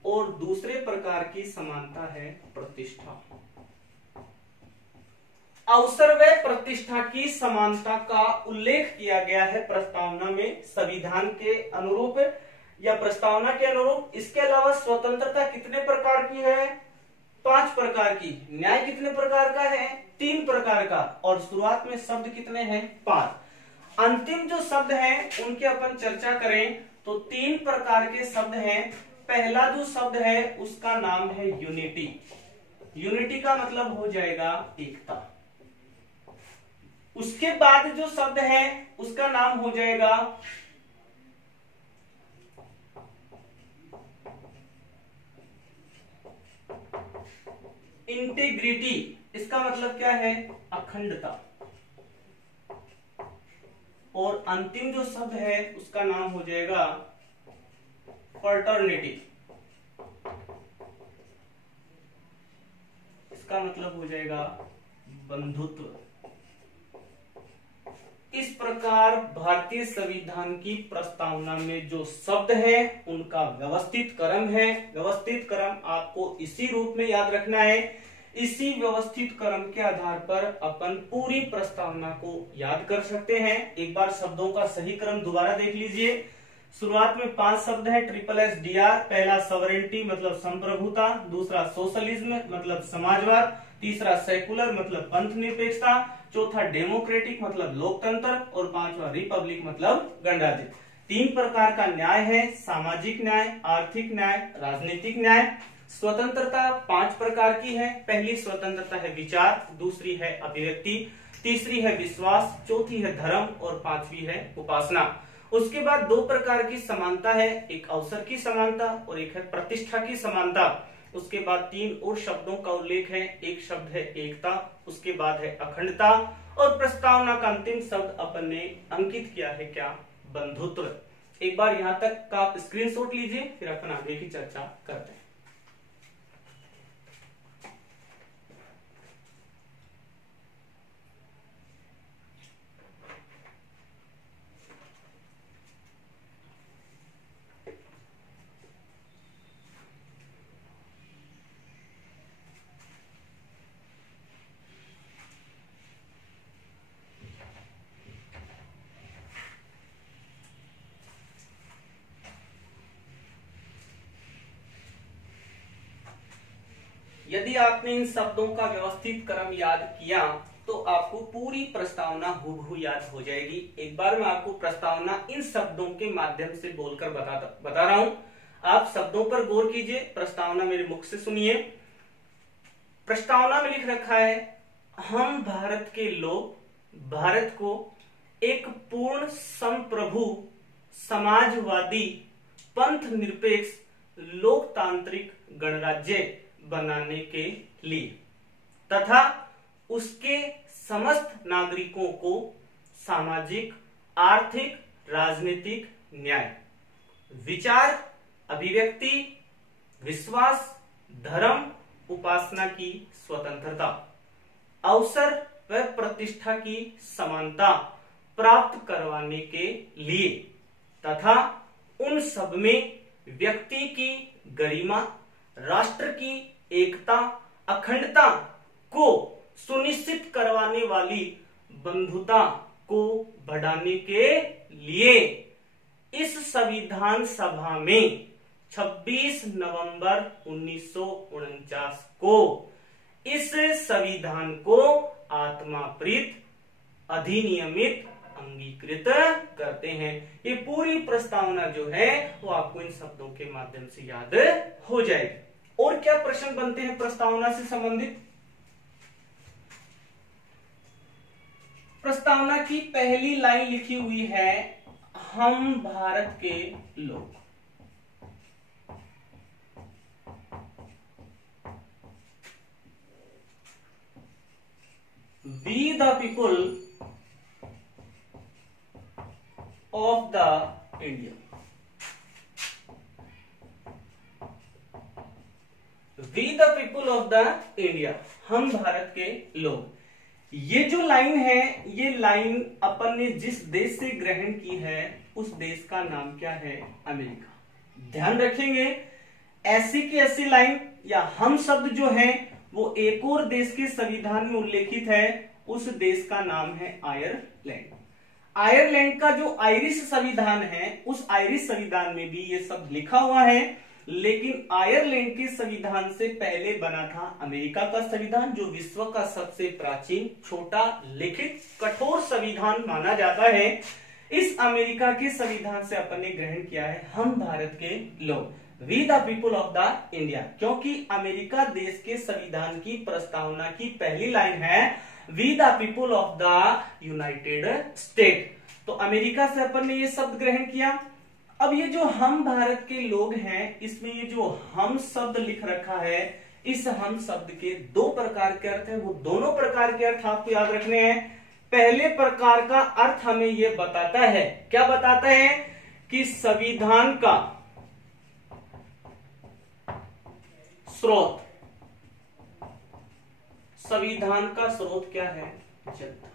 और दूसरे प्रकार की समानता है प्रतिष्ठा। अवसर व प्रतिष्ठा की समानता का उल्लेख किया गया है प्रस्तावना में संविधान के अनुरूप या प्रस्तावना के अनुरूप। इसके अलावा स्वतंत्रता कितने प्रकार की है? 5 प्रकार की। न्याय कितने प्रकार का है? 3 प्रकार का। और शुरुआत में शब्द कितने हैं? 5। अंतिम जो शब्द हैं उनकी अपन चर्चा करें तो 3 प्रकार के शब्द हैं। पहला जो शब्द है उसका नाम है यूनिटी। यूनिटी का मतलब हो जाएगा एकता। उसके बाद जो शब्द है उसका नाम हो जाएगा इंटीग्रिटी। इसका मतलब क्या है? अखंडता। और अंतिम जो शब्द है उसका नाम हो जाएगा फ्रेटर्निटी। इसका मतलब हो जाएगा बंधुत्व। इस प्रकार भारतीय संविधान की प्रस्तावना में जो शब्द है उनका व्यवस्थित क्रम है। व्यवस्थित क्रम आपको इसी रूप में याद रखना है। इसी व्यवस्थित क्रम के आधार पर अपन पूरी प्रस्तावना को याद कर सकते हैं। एक बार शब्दों का सही क्रम दोबारा देख लीजिए। शुरुआत में 5 शब्द है SSDR। पहला सॉवरेनिटी मतलब संप्रभुता, दूसरा सोशलिज्म मतलब समाजवाद, तीसरा सेकुलर मतलब पंथ निरपेक्षता, चौथा डेमोक्रेटिक मतलब लोकतंत्र और 5वां रिपब्लिक मतलब गणराज्य। 3 प्रकार का न्याय है, सामाजिक न्याय, आर्थिक न्याय, राजनीतिक न्याय। स्वतंत्रता 5 प्रकार की है। पहली स्वतंत्रता है विचार, दूसरी है अभिव्यक्ति, तीसरी है विश्वास, चौथी है धर्म और 5वीं है उपासना। उसके बाद 2 प्रकार की समानता है, एक अवसर की समानता और एक है प्रतिष्ठा की समानता। उसके बाद 3 और शब्दों का उल्लेख है। एक शब्द है एकता, उसके बाद है अखंडता और प्रस्तावना का अंतिम शब्द अपन ने अंकित किया है क्या? बंधुत्व। एक बार यहां तक का आप स्क्रीनशॉट लीजिए, फिर अपन आगे की चर्चा करते हैं। यदि आपने इन शब्दों का व्यवस्थित क्रम याद किया तो आपको पूरी प्रस्तावना हूबहू याद हो जाएगी। एक बार मैं आपको प्रस्तावना इन शब्दों के माध्यम से बोलकर बता रहा हूं। आप शब्दों पर गौर कीजिए, प्रस्तावना मेरे मुख से सुनिए। प्रस्तावना में लिख रखा है, हम भारत के लोग भारत को एक पूर्ण संप्रभु समाजवादी पंथ निरपेक्ष लोकतांत्रिक गणराज्य बनाने के लिए तथा उसके समस्त नागरिकों को सामाजिक, आर्थिक, राजनीतिक न्याय, विचार, अभिव्यक्ति, विश्वास, धर्म, उपासना की स्वतंत्रता, अवसर व प्रतिष्ठा की समानता प्राप्त करवाने के लिए तथा उन सब में व्यक्ति की गरिमा, राष्ट्र की एकता, अखंडता को सुनिश्चित करवाने वाली बंधुता को बढ़ाने के लिए इस संविधान सभा में 26 नवंबर 1949 को इस संविधान को आत्माप्रीत अधिनियमित अंगीकृत करते हैं। ये पूरी प्रस्तावना जो है वो आपको इन शब्दों के माध्यम से याद हो जाएगी। और क्या प्रश्न बनते हैं प्रस्तावना से संबंधित? प्रस्तावना की पहली लाइन लिखी हुई है, हम भारत के लोग। We the people of the India. We the people of the India, हम भारत के लोग। ये जो लाइन है, ये लाइन अपन ने जिस देश से ग्रहण की है उस देश का नाम क्या है? अमेरिका। ध्यान रखेंगे, ऐसी की ऐसी लाइन या हम शब्द जो है वो एक और देश के संविधान में उल्लेखित है, उस देश का नाम है आयरलैंड। आयरलैंड का जो आयरिश संविधान है, उस आयरिश संविधान में भी ये सब लिखा हुआ है, लेकिन आयरलैंड के संविधान से पहले बना था अमेरिका का संविधान, जो विश्व का सबसे प्राचीन, छोटा, लिखित, कठोर संविधान माना जाता है। इस अमेरिका के संविधान से अपन ने ग्रहण किया है, हम भारत के लोग, we the people of the India, क्योंकि अमेरिका देश के संविधान की प्रस्तावना की पहली लाइन है we the people of the united state. तो अमेरिका से अपन ने ये शब्द ग्रहण किया। अब ये जो हम भारत के लोग हैं, इसमें ये जो हम शब्द लिख रखा है, इस हम शब्द के दो प्रकार के अर्थ हैं, वो दोनों प्रकार के अर्थ आपको याद रखने हैं। पहले प्रकार का अर्थ हमें ये बताता है, क्या बताता है? कि संविधान का स्रोत, संविधान का स्रोत क्या है? जनता।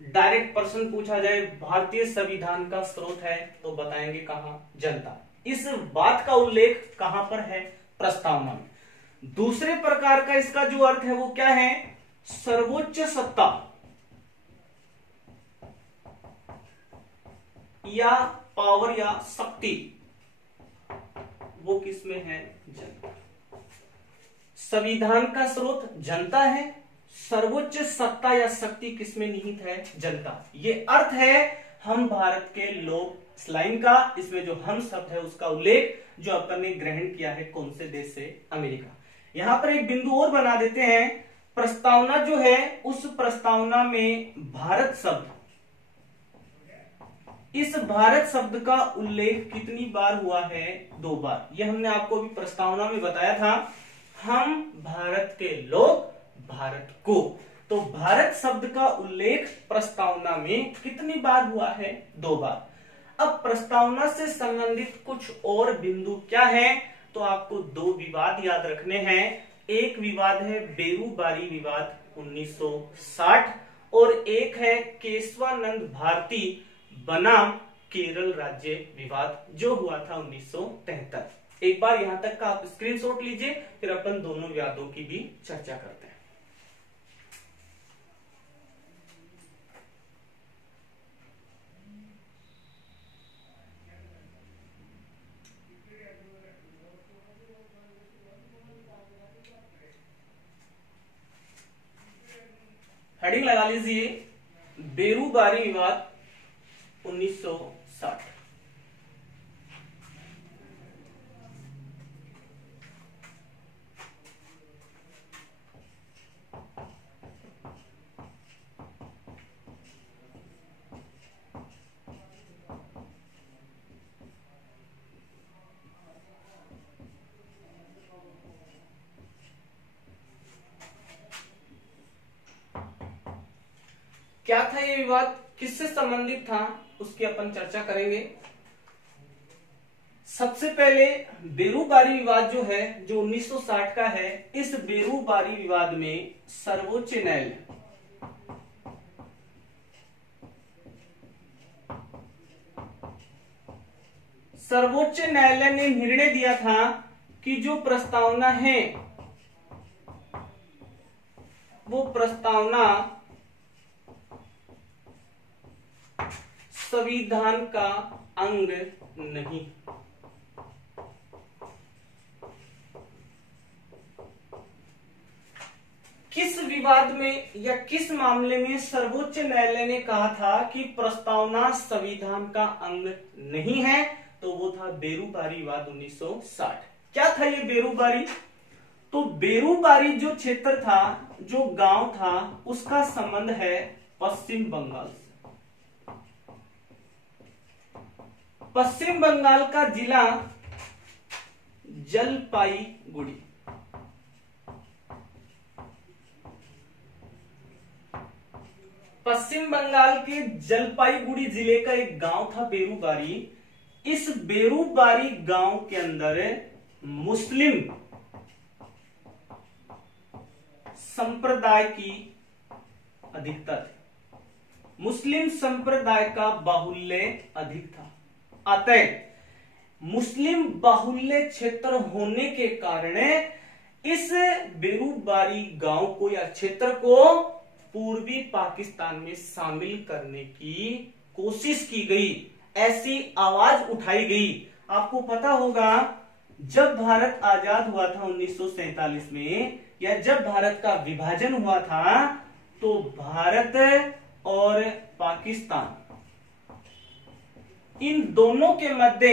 डायरेक्ट प्रश्न पूछा जाए भारतीय संविधान का स्रोत है तो बताएंगे कहां? जनता। इस बात का उल्लेख कहां पर है? प्रस्तावना में। दूसरे प्रकार का इसका जो अर्थ है वो क्या है? सर्वोच्च सत्ता या पावर या शक्ति, वो किसमें है? जनता। संविधान का स्रोत जनता है, सर्वोच्च सत्ता या शक्ति किसमें निहित है? जनता। ये अर्थ है हम भारत के लोग इस लाइन का। इसमें जो हम शब्द है उसका उल्लेख जो अपन ने ग्रहण किया है कौन से देश से? अमेरिका। यहां पर एक बिंदु और बना देते हैं, प्रस्तावना जो है उस प्रस्तावना में भारत शब्द, इस भारत शब्द का उल्लेख कितनी बार हुआ है? 2 बार। यह हमने आपको भी प्रस्तावना में बताया था, हम भारत के लोग, भारत को। तो भारत शब्द का उल्लेख प्रस्तावना में कितनी बार हुआ है? 2 बार। अब प्रस्तावना से संबंधित कुछ और बिंदु क्या है? तो आपको 2 विवाद याद रखने हैं। एक विवाद है बेरूबारी विवाद 1960 और एक है केशवानंद भारती बनाम केरल राज्य विवाद जो हुआ था 1973। एक बार यहां तक का आप स्क्रीनशॉट लीजिए, फिर अपन दोनों विवादों की भी चर्चा करते हैं। हेडिंग लगा लीजिए, बेरूबारी विवाद 1960। क्या था ये विवाद, किससे संबंधित था, उसकी अपन चर्चा करेंगे। सबसे पहले बेरूबारी विवाद जो है, जो 1960 का है, इस बेरूबारी विवाद में सर्वोच्च न्यायालय ने निर्णय दिया था कि जो प्रस्तावना है वो प्रस्तावना संविधान का अंग नहीं। किस विवाद में या किस मामले में सर्वोच्च न्यायालय ने कहा था कि प्रस्तावना संविधान का अंग नहीं है? तो वो था बेरूबारी विवाद 1960। क्या था ये बेरूबारी? तो बेरूबारी जो क्षेत्र था, जो गांव था, उसका संबंध है पश्चिम बंगाल से। पश्चिम बंगाल का जिला जलपाईगुड़ी। पश्चिम बंगाल के जलपाईगुड़ी जिले का एक गांव था बेरूबारी। इस बेरूबारी गांव के अंदर मुस्लिम संप्रदाय की अधिकता थी। मुस्लिम संप्रदाय का बाहुल्य अधिक था। अतः मुस्लिम बाहुल्य क्षेत्र होने के कारण इस बेरूबारी गांव को या क्षेत्र को पूर्वी पाकिस्तान में शामिल करने की कोशिश की गई, ऐसी आवाज उठाई गई। आपको पता होगा जब भारत आजाद हुआ था 1947 में, या जब भारत का विभाजन हुआ था, तो भारत और पाकिस्तान इन दोनों के मध्य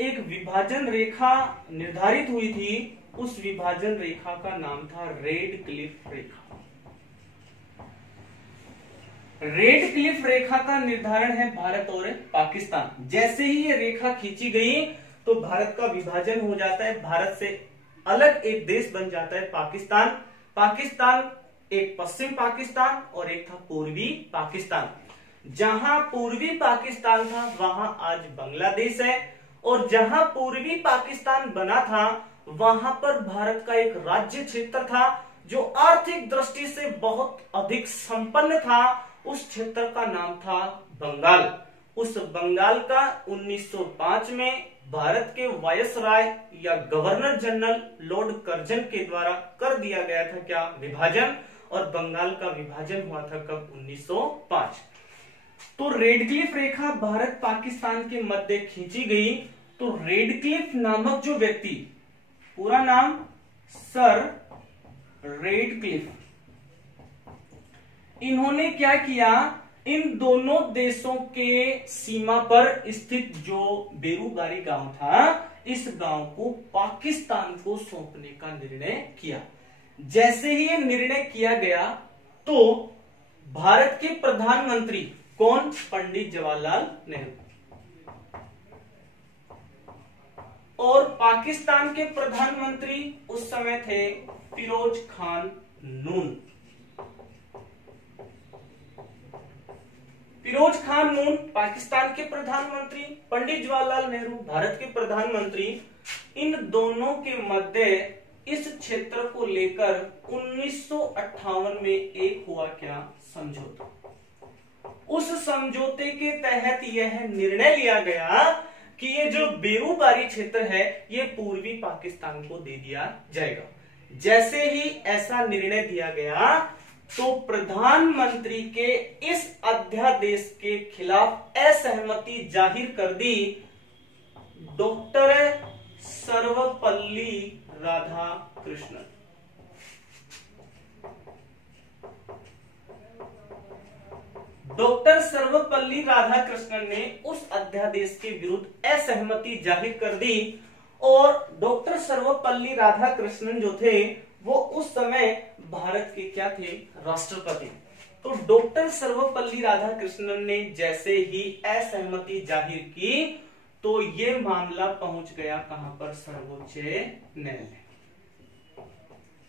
एक विभाजन रेखा निर्धारित हुई थी। उस विभाजन रेखा का नाम था रेड क्लिफ रेखा। रेड क्लिफ रेखा का निर्धारण है भारत और पाकिस्तान। जैसे ही ये रेखा खींची गई तो भारत का विभाजन हो जाता है, भारत से अलग एक देश बन जाता है पाकिस्तान। पाकिस्तान एक पश्चिम पाकिस्तान और एक था पूर्वी पाकिस्तान। जहां पूर्वी पाकिस्तान था वहां आज बांग्लादेश है, और जहां पूर्वी पाकिस्तान बना था वहां पर भारत का एक राज्य क्षेत्र था जो आर्थिक दृष्टि से बहुत अधिक संपन्न था। उस क्षेत्र का नाम था बंगाल। उस बंगाल का 1905 में भारत के वायसराय या गवर्नर जनरल लॉर्ड कर्जन के द्वारा कर दिया गया था क्या? विभाजन। और बंगाल का विभाजन हुआ था कब? 1905। तो रेड क्लिफ रेखा भारत पाकिस्तान के मध्य खींची गई। तो रेड क्लिफ नामक जो व्यक्ति, पूरा नाम सर रेड क्लिफ, इन्होंने क्या किया? इन दोनों देशों के सीमा पर स्थित जो बेरूबारी गांव था, इस गांव को पाकिस्तान को सौंपने का निर्णय किया। जैसे ही ये निर्णय किया गया तो भारत के प्रधानमंत्री कौन? पंडित जवाहरलाल नेहरू। और पाकिस्तान के प्रधानमंत्री उस समय थे फिरोज खान नून। फिरोज खान नून पाकिस्तान के प्रधानमंत्री, पंडित जवाहरलाल नेहरू भारत के प्रधानमंत्री। इन दोनों के मध्य इस क्षेत्र को लेकर 1958 में एक हुआ क्या? समझौता। उस समझौते के तहत यह निर्णय लिया गया कि ये जो बेरूबारी क्षेत्र है ये पूर्वी पाकिस्तान को दे दिया जाएगा। जैसे ही ऐसा निर्णय दिया गया तो प्रधानमंत्री के इस अध्यादेश के खिलाफ असहमति जाहिर कर दी डॉक्टर सर्वपल्ली राधाकृष्णन। डॉक्टर सर्वपल्ली राधाकृष्णन ने उस अध्यादेश के विरुद्ध असहमति जाहिर कर दी। और डॉक्टर सर्वपल्ली राधाकृष्णन जो थे वो उस समय भारत के क्या थे? राष्ट्रपति। तो डॉक्टर सर्वपल्ली राधाकृष्णन ने जैसे ही असहमति जाहिर की तो ये मामला पहुंच गया कहां पर? सर्वोच्च न्यायालय।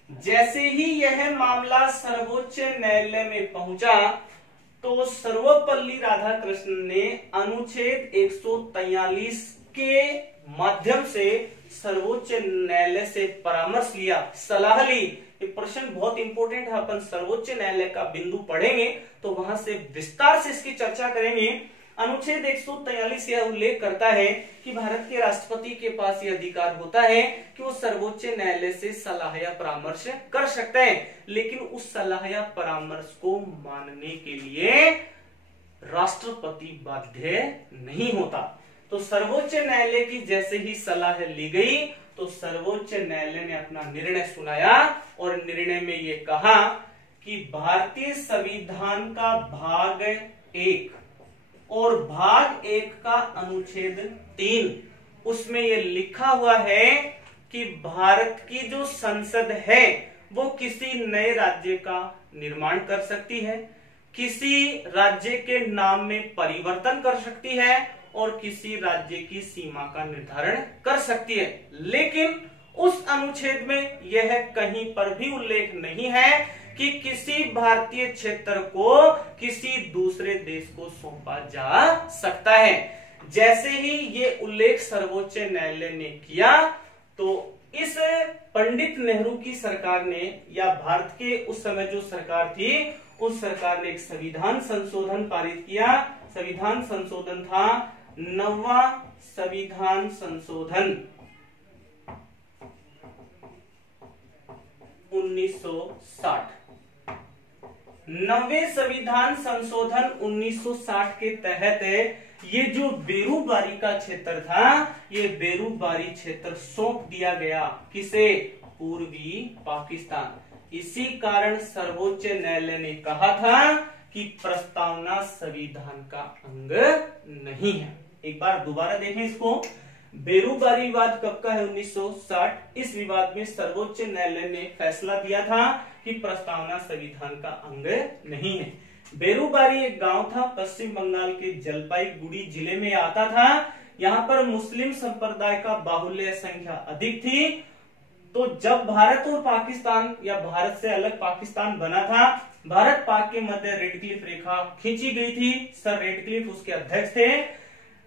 जैसे ही यह मामला सर्वोच्च न्यायालय में पहुंचा तो सर्वपल्ली राधाकृष्णन ने अनुच्छेद 143 के माध्यम से सर्वोच्च न्यायालय से परामर्श लिया, सलाह ली। ये प्रश्न बहुत इंपॉर्टेंट है, अपन सर्वोच्च न्यायालय का बिंदु पढ़ेंगे तो वहां से विस्तार से इसकी चर्चा करेंगे। अनुच्छेद 143 यह उल्लेख करता है कि भारत के राष्ट्रपति के पास यह अधिकार होता है कि वो सर्वोच्च न्यायालय से सलाह या परामर्श कर सकते हैं, लेकिन उस सलाह या परामर्श को मानने के लिए राष्ट्रपति बाध्य नहीं होता। तो सर्वोच्च न्यायालय की जैसे ही सलाह ली गई तो सर्वोच्च न्यायालय ने अपना निर्णय सुनाया और निर्णय में ये कहा कि भारतीय संविधान का भाग 1 और भाग 1 का अनुच्छेद 3 उसमें ये लिखा हुआ है कि भारत की जो संसद है वो किसी नए राज्य का निर्माण कर सकती है, किसी राज्य के नाम में परिवर्तन कर सकती है और किसी राज्य की सीमा का निर्धारण कर सकती है। लेकिन उस अनुच्छेद में यह कहीं पर भी उल्लेख नहीं है कि किसी भारतीय क्षेत्र को किसी दूसरे देश को सौंपा जा सकता है। जैसे ही ये उल्लेख सर्वोच्च न्यायालय ने किया तो इस पंडित नेहरू की सरकार ने या भारत के उस समय जो सरकार थी उस सरकार ने एक संविधान संशोधन पारित किया। संविधान संशोधन था 9वां संविधान संशोधन 1960। 9वें संविधान संशोधन 1960 के तहत ये जो बेरूबारी का क्षेत्र था ये बेरूबारी क्षेत्र सौंप दिया गया किसे? पूर्वी पाकिस्तान। इसी कारण सर्वोच्च न्यायालय ने कहा था कि प्रस्तावना संविधान का अंग नहीं है। एक बार दोबारा देखें इसको। बेरूबारी विवाद कब का है? 1960। इस विवाद में सर्वोच्च न्यायालय ने फैसला दिया था कि प्रस्तावना संविधान का अंग नहीं है। बेरूबारी एक गांव था, पश्चिम बंगाल के जलपाईगुड़ी जिले में आता था। यहाँ पर मुस्लिम संप्रदाय का बाहुल्य संख्या अधिक थी। तो जब भारत और पाकिस्तान या भारत से अलग पाकिस्तान बना था, भारत पाक के मध्य रेडक्लिफ रेखा खींची गई थी। सर रेडक्लिफ उसके अध्यक्ष थे।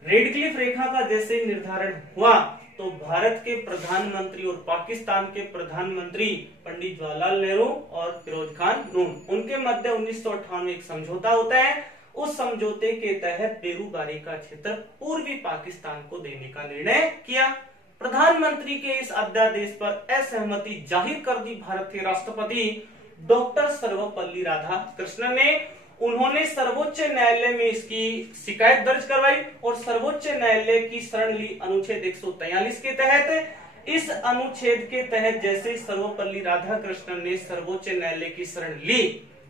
रेडक्लिफ रेखा का जैसे निर्धारण हुआ तो भारत के प्रधानमंत्री और पाकिस्तान के प्रधानमंत्री पंडित जवाहरलाल नेहरू और फिरोज खान नून उनके मध्य 1958 एक समझौता होता है। उस समझौते के तहत बेरूबारी का क्षेत्र पूर्वी पाकिस्तान को देने का निर्णय किया। प्रधानमंत्री के इस अध्यादेश पर असहमति जाहिर कर दी भारतीय राष्ट्रपति डॉक्टर सर्वपल्ली राधाकृष्णन ने। उन्होंने सर्वोच्च न्यायालय में इसकी शिकायत दर्ज करवाई और सर्वोच्च न्यायालय की शरण ली अनुच्छेद 143 के तहत। इस अनुच्छेद के तहत जैसे सर्वपल्ली राधाकृष्णन ने सर्वोच्च न्यायालय की शरण ली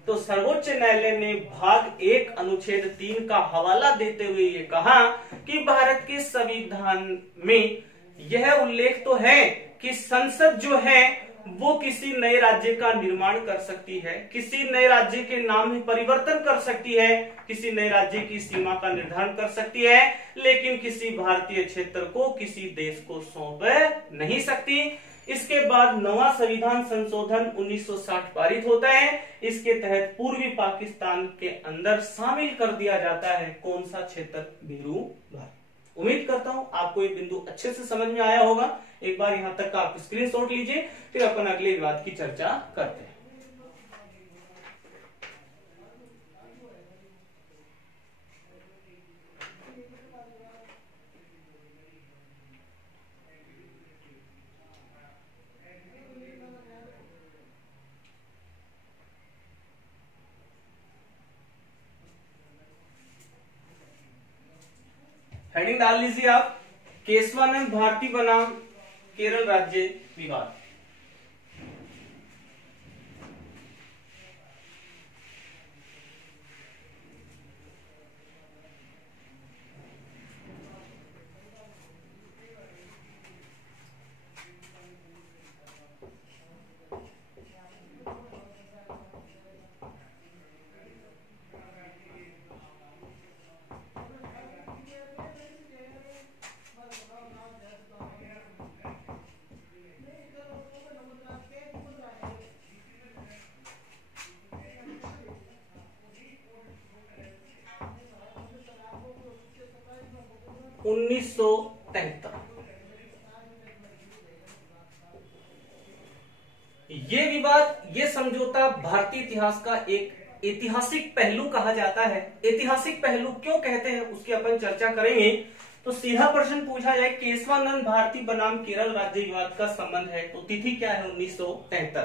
तो सर्वोच्च न्यायालय ने भाग 1 अनुच्छेद 3 का हवाला देते हुए ये कहा कि भारत के संविधान में यह उल्लेख तो है कि संसद जो है वो किसी नए राज्य का निर्माण कर सकती है, किसी नए राज्य के नाम में परिवर्तन कर सकती है, किसी नए राज्य की सीमा का निर्धारण कर सकती है, लेकिन किसी भारतीय क्षेत्र को किसी देश को सौंप नहीं सकती। इसके बाद 9वां संविधान संशोधन 1960 पारित होता है। इसके तहत पूर्वी पाकिस्तान के अंदर शामिल कर दिया जाता है कौन सा क्षेत्र? बेरूबारी। उम्मीद करता हूं आपको ये बिंदु अच्छे से समझ में आया होगा। एक बार यहां तक का आप स्क्रीनशॉट लीजिए, फिर अपन अगले विवाद की चर्चा करते हैं। हेडिंग डाल लीजिए आप, केशवानंद भारती बनाम केरल राज्य विवाद। ये विवाद, ये समझौता भारतीय इतिहास का एक ऐतिहासिक पहलू कहा जाता है। ऐतिहासिक पहलू क्यों कहते हैं उसकी अपन चर्चा करेंगे। तो सीधा प्रश्न पूछा जाए, केशवानंद भारती बनाम केरल राज्य विवाद का संबंध है तो तिथि क्या है? 1973।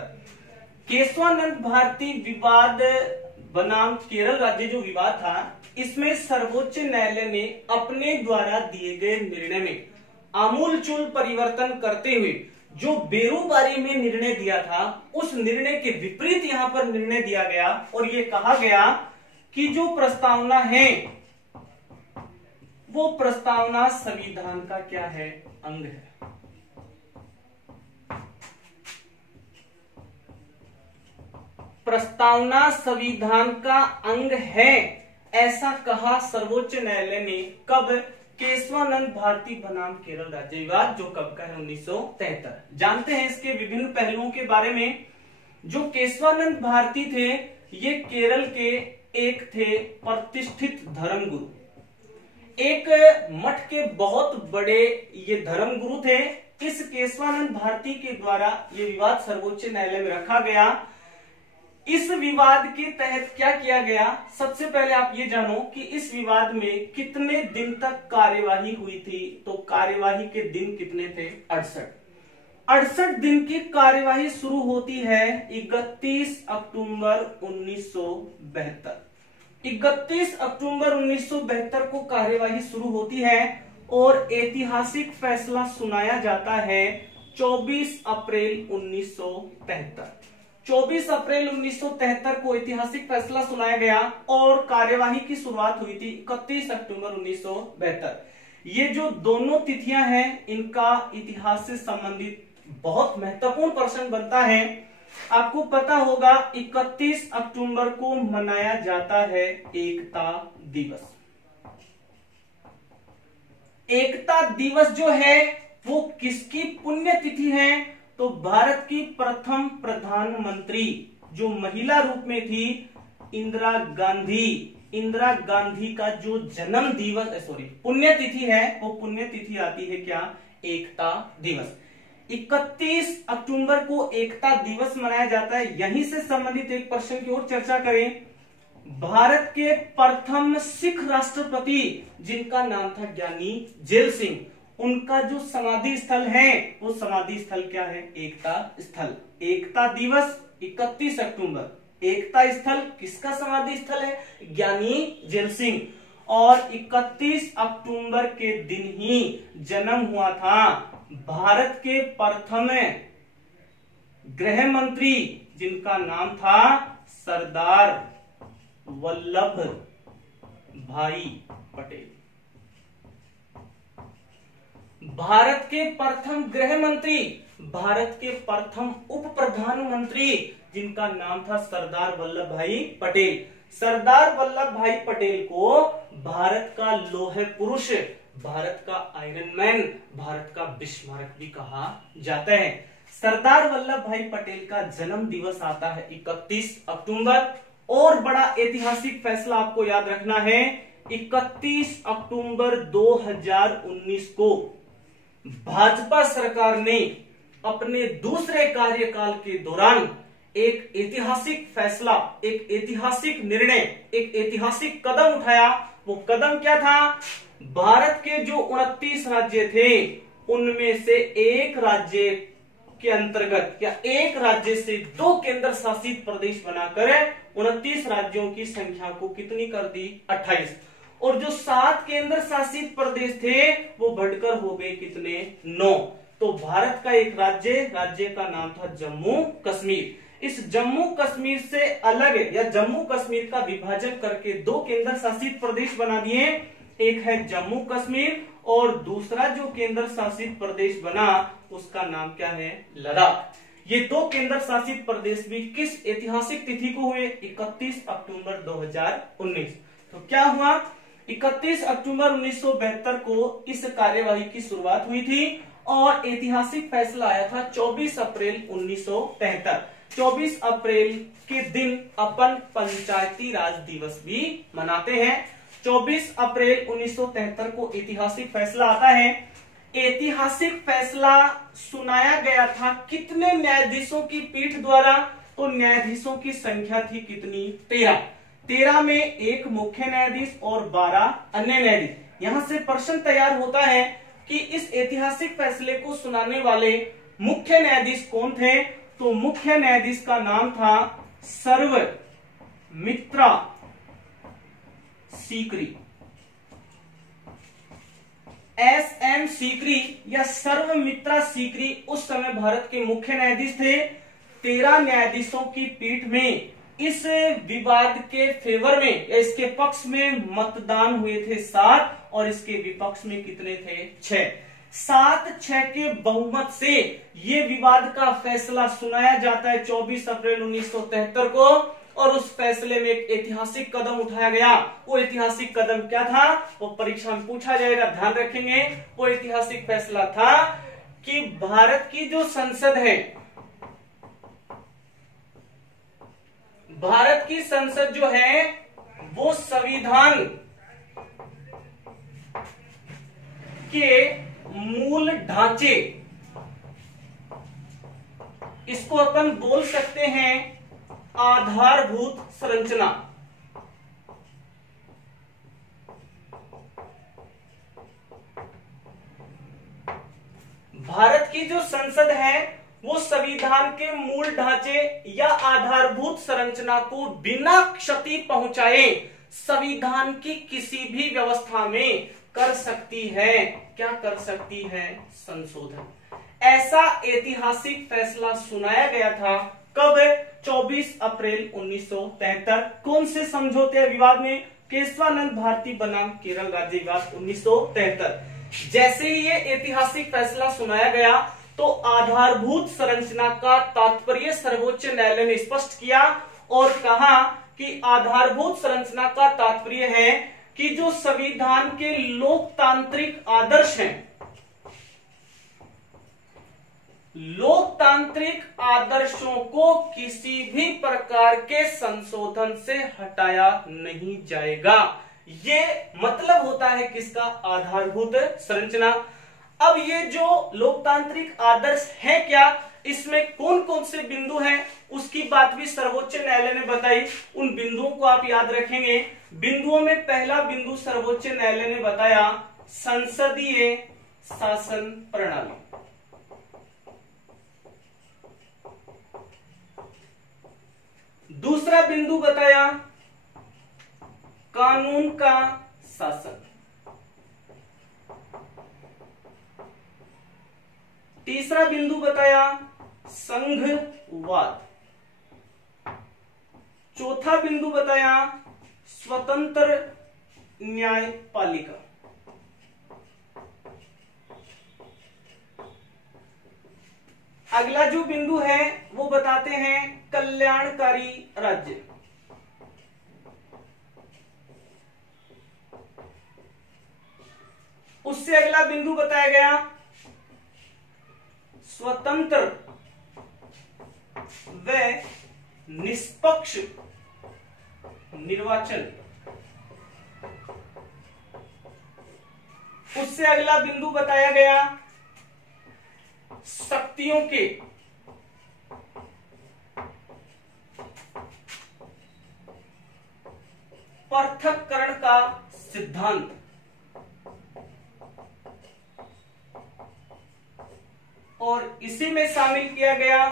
केशवानंद भारती विवाद बनाम केरल राज्य जो विवाद था, इसमें सर्वोच्च न्यायालय ने अपने द्वारा दिए गए निर्णय में आमूलचूल परिवर्तन करते हुए जो बेरोबारी में निर्णय दिया था, उस निर्णय के विपरीत यहां पर निर्णय दिया गया और यह कहा गया कि जो प्रस्तावना है वो प्रस्तावना संविधान का क्या है, अंग है। प्रस्तावना संविधान का अंग है, ऐसा कहा सर्वोच्च न्यायालय ने। कब? केशवानंद भारती बनाम केरल राज्य विवाद, जो कब का है, 1973। जानते हैं इसके विभिन्न पहलुओं के बारे में। जो केशवानंद भारती थे, ये केरल के एक थे प्रतिष्ठित धर्मगुरु, एक मठ के बहुत बड़े ये धर्मगुरु थे। इस केशवानंद भारती के द्वारा ये विवाद सर्वोच्च न्यायालय में रखा गया। इस विवाद के तहत क्या किया गया, सबसे पहले आप ये जानो कि इस विवाद में कितने दिन तक कार्यवाही हुई थी। तो कार्यवाही के दिन कितने थे? 68 दिन की कार्यवाही शुरू होती है 31 अक्टूबर 1972। 31 अक्टूबर 1972 को कार्यवाही शुरू होती है और ऐतिहासिक फैसला सुनाया जाता है 24 अप्रैल 1973। 24 अप्रैल 1973 को ऐतिहासिक फैसला सुनाया गया और कार्यवाही की शुरुआत हुई थी 31 अक्टूबर 1972। ये जो दोनों तिथियां हैं, इनका इतिहास से संबंधित बहुत महत्वपूर्ण प्रश्न बनता है। आपको पता होगा 31 अक्टूबर को मनाया जाता है एकता दिवस। एकता दिवस जो है वो किसकी पुण्यतिथि है? तो भारत की प्रथम प्रधानमंत्री जो महिला रूप में थी, इंदिरा गांधी का जो जन्म दिवस पुण्यतिथि है, वो पुण्यतिथि आती है क्या? एकता दिवस। 31 अक्टूबर को एकता दिवस मनाया जाता है। यहीं से संबंधित एक प्रश्न की ओर चर्चा करें। भारत के प्रथम सिख राष्ट्रपति जिनका नाम था ज्ञानी जेल सिंह, उनका जो समाधि स्थल है वो समाधि स्थल क्या है? एकता स्थल। एकता दिवस 31 अक्टूबर। एकता स्थल किसका समाधि स्थल है? ज्ञानी जेल सिंह। और 31 अक्टूबर के दिन ही जन्म हुआ था भारत के प्रथम गृह मंत्री जिनका नाम था सरदार वल्लभ भाई पटेल। भारत के प्रथम गृह मंत्री, भारत के प्रथम उप प्रधानमंत्री जिनका नाम था सरदार वल्लभ भाई पटेल। सरदार वल्लभ भाई पटेल को भारत का लौह पुरुष, भारत का आयरन मैन, भारत का बिस्मार्क भी कहा जाता है। सरदार वल्लभ भाई पटेल का जन्म दिवस आता है 31 अक्टूबर। और बड़ा ऐतिहासिक फैसला आपको याद रखना है, 31 अक्टूबर 2019 को भाजपा सरकार ने अपने दूसरे कार्यकाल के दौरान एक ऐतिहासिक फैसला, एक ऐतिहासिक निर्णय, एक ऐतिहासिक कदम उठाया। वो कदम क्या था? भारत के जो 29 राज्य थे, उनमें से एक राज्य के अंतर्गत या एक राज्य से 2 केंद्र शासित प्रदेश बनाकर 29 राज्यों की संख्या को कितनी कर दी? 28। और जो 7 केंद्र शासित प्रदेश थे वो बढ़कर हो गए कितने? 9। तो भारत का एक राज्य का नाम था जम्मू कश्मीर। इस जम्मू कश्मीर से अलग या जम्मू कश्मीर का विभाजन करके 2 केंद्र शासित प्रदेश बना दिए। एक है जम्मू कश्मीर और दूसरा जो केंद्र शासित प्रदेश बना उसका नाम क्या है? लद्दाख। ये 2 केंद्र शासित प्रदेश भी किस ऐतिहासिक तिथि को हुए? 31 अक्टूबर 2019। तो क्या हुआ? 31 अक्टूबर 1972 को इस कार्यवाही की शुरुआत हुई थी और ऐतिहासिक फैसला आया था 24 अप्रैल 1973। 24 अप्रैल के दिन अपन पंचायती राज दिवस भी मनाते हैं। 24 अप्रैल 1973 को ऐतिहासिक फैसला आता है। ऐतिहासिक फैसला सुनाया गया था कितने न्यायाधीशों की पीठ द्वारा? तो न्यायाधीशों की संख्या थी कितनी? 13। 13 में एक मुख्य न्यायाधीश और 12 अन्य न्यायाधीश। यहां से प्रश्न तैयार होता है कि इस ऐतिहासिक फैसले को सुनाने वाले मुख्य न्यायाधीश कौन थे? तो मुख्य न्यायाधीश का नाम था सर्व मित्रा सीकरी, एस.एम. सीकरी या सर्वमित्रा सीकरी उस समय भारत के मुख्य न्यायाधीश थे। 13 न्यायाधीशों की पीठ में इस विवाद के फेवर में या इसके पक्ष में मतदान हुए थे 7 और इसके विपक्ष में कितने थे 6। 7-6 के बहुमत से ये विवाद का फैसला सुनाया जाता है 24 अप्रैल 1973 को और उस फैसले में एक ऐतिहासिक कदम उठाया गया। वो ऐतिहासिक कदम क्या था वो परीक्षा में पूछा जाएगा, ध्यान रखेंगे। वो ऐतिहासिक फैसला था कि भारत की जो संसद है, भारत की संसद जो है वो संविधान के मूल ढांचे, इसको अपन बोल सकते हैं आधारभूत संरचना, भारत की जो संसद है वो संविधान के मूल ढांचे या आधारभूत संरचना को बिना क्षति पहुंचाए संविधान की किसी भी व्यवस्था में कर सकती है। क्या कर सकती है? संशोधन। ऐसा ऐतिहासिक फैसला सुनाया गया था कब? 24 अप्रैल 1973। कौन से समझौते विवाद में? केशवानंद भारती बनाम केरल राज्य विवाद 1973। जैसे ही ये ऐतिहासिक फैसला सुनाया गया तो आधारभूत संरचना का तात्पर्य सर्वोच्च न्यायालय ने स्पष्ट किया और कहा कि आधारभूत संरचना का तात्पर्य है कि जो संविधान के लोकतांत्रिक आदर्श हैं, लोकतांत्रिक आदर्शों को किसी भी प्रकार के संशोधन से हटाया नहीं जाएगा। ये मतलब होता है किसका? आधारभूत संरचना। अब ये जो लोकतांत्रिक आदर्श है क्या, इसमें कौन कौन से बिंदु हैं उसकी बात भी सर्वोच्च न्यायालय ने बताई। उन बिंदुओं को आप याद रखेंगे। बिंदुओं में पहला बिंदु सर्वोच्च न्यायालय ने बताया संसदीय शासन प्रणाली। दूसरा बिंदु बताया कानून का शासन। तीसरा बिंदु बताया संघवाद। चौथा बिंदु बताया स्वतंत्र न्यायपालिका। अगला जो बिंदु है वो बताते हैं कल्याणकारी राज्य। उससे अगला बिंदु बताया गया स्वतंत्र व निष्पक्ष निर्वाचन। उससे अगला बिंदु बताया गया शक्तियों के पृथक्करण का सिद्धांत। और इसी में शामिल किया गया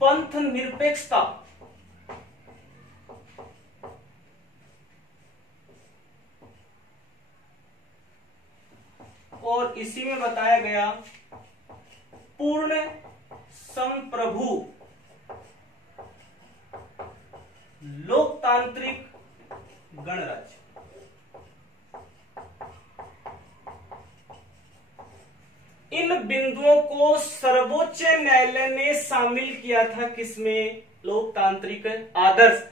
पंथ निरपेक्षता। और इसी में बताया गया पूर्ण संप्रभु लोकतांत्रिक गणराज्य। इन बिंदुओं को सर्वोच्च न्यायालय ने शामिल किया था किसमें? लोकतांत्रिक आदर्श।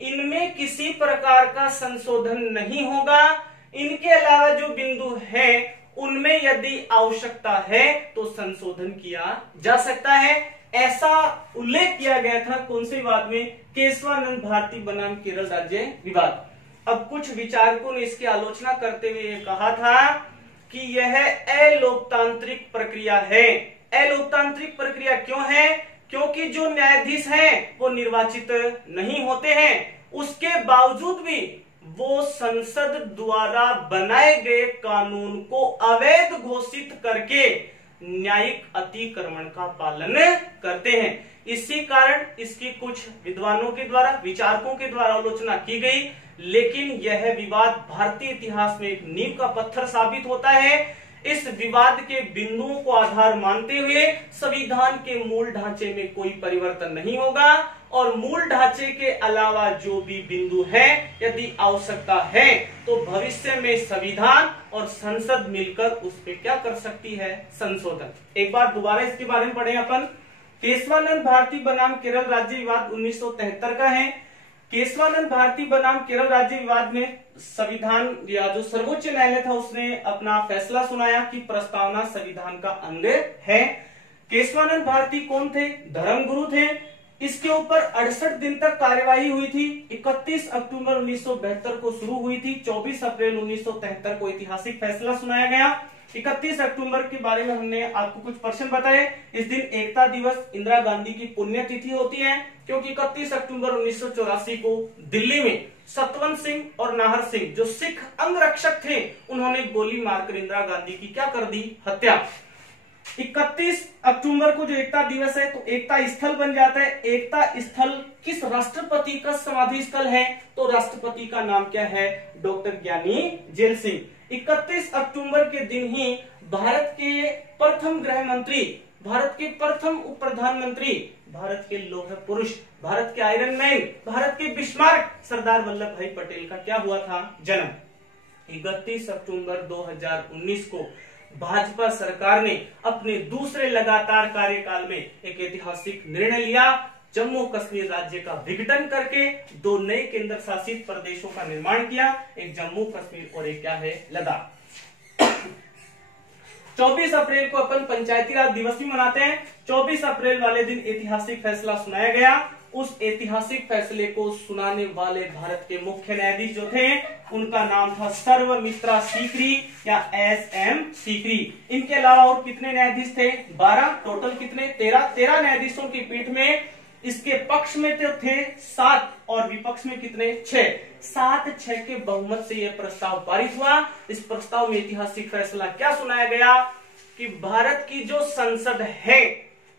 इनमें किसी प्रकार का संशोधन नहीं होगा। इनके अलावा जो बिंदु है उनमें यदि आवश्यकता है तो संशोधन किया जा सकता है। ऐसा उल्लेख किया गया था कौन से विवाद में? केशवानंद भारती बनाम केरल राज्य विवाद। अब कुछ विचारकों ने इसकी आलोचना करते हुए कहा था कि यह अलोकतांत्रिक प्रक्रिया है। अलोकतांत्रिक प्रक्रिया क्यों है? क्योंकि जो न्यायाधीश हैं वो निर्वाचित नहीं होते हैं, उसके बावजूद भी वो संसद द्वारा बनाए गए कानून को अवैध घोषित करके न्यायिक अतिक्रमण का पालन करते हैं। इसी कारण इसकी कुछ विद्वानों के द्वारा, विचारकों के द्वारा आलोचना की गई, लेकिन यह विवाद भारतीय इतिहास में एक नींव का पत्थर साबित होता है। इस विवाद के बिंदुओं को आधार मानते हुए संविधान के मूल ढांचे में कोई परिवर्तन नहीं होगा और मूल ढांचे के अलावा जो भी बिंदु है, यदि आवश्यकता है तो भविष्य में संविधान और संसद मिलकर उस पर क्या कर सकती है, संशोधन। एक बार दोबारा इसके बारे में पढ़े अपन। केशवानंद भारती बनाम केरल राज्य विवाद 1973 का है। केशवानंद भारती बनाम केरल राज्य विवाद में संविधान या जो सर्वोच्च न्यायालय था उसने अपना फैसला सुनाया कि प्रस्तावना संविधान का अंग है। केशवानंद भारती कौन थे? धर्मगुरु थे। इसके ऊपर 68 दिन तक कार्यवाही हुई थी। 31 अक्टूबर 1972 को शुरू हुई थी। 24 अप्रैल 1973 को ऐतिहासिक फैसला सुनाया गया। 31 अक्टूबर के बारे में हमने आपको कुछ प्रश्न बताए। इस दिन एकता दिवस, इंदिरा गांधी की पुण्यतिथि होती है, क्योंकि 31 अक्टूबर 1984 को दिल्ली में सतवंत सिंह और नाहर सिंह जो सिख अंगरक्षक थे, उन्होंने गोली मारकर इंदिरा गांधी की क्या कर दी, हत्या। 31 अक्टूबर को जो एकता दिवस है तो एकता स्थल बन जाता है। एकता स्थल किस राष्ट्रपति का समाधि स्थल है? तो राष्ट्रपति का नाम क्या है? डॉक्टर ज्ञानी जैल सिंह। 31 अक्टूबर के दिन ही भारत के प्रथम गृह मंत्री, भारत के प्रथम उप प्रधानमंत्री, भारत के लौह पुरुष, भारत के आयरन मैन, भारत के बिस्मार्क सरदार वल्लभ भाई पटेल का क्या हुआ था, जन्म। 31 अक्टूबर 2019 को भाजपा सरकार ने अपने दूसरे लगातार कार्यकाल में एक ऐतिहासिक निर्णय लिया। जम्मू कश्मीर राज्य का विघटन करके 2 नए केंद्र शासित प्रदेशों का निर्माण किया, एक जम्मू कश्मीर और एक क्या है, लद्दाख। 24 अप्रैल को अपन पंचायती राज दिवस भी मनाते हैं। 24 अप्रैल वाले दिन ऐतिहासिक फैसला सुनाया गया। उस ऐतिहासिक फैसले को सुनाने वाले भारत के मुख्य न्यायाधीश जो थे, उनका नाम था सर्वमित्रा सीकरी या SM सीकरी। इनके अलावा और कितने न्यायाधीश थे? 12। टोटल कितने? 13 न्यायाधीशों की पीठ में इसके पक्ष में तो थे 7 और विपक्ष में कितने? 6। 7-6 के बहुमत से यह प्रस्ताव पारित हुआ। इस प्रस्ताव में ऐतिहासिक फैसला क्या सुनाया गया कि भारत की जो संसद है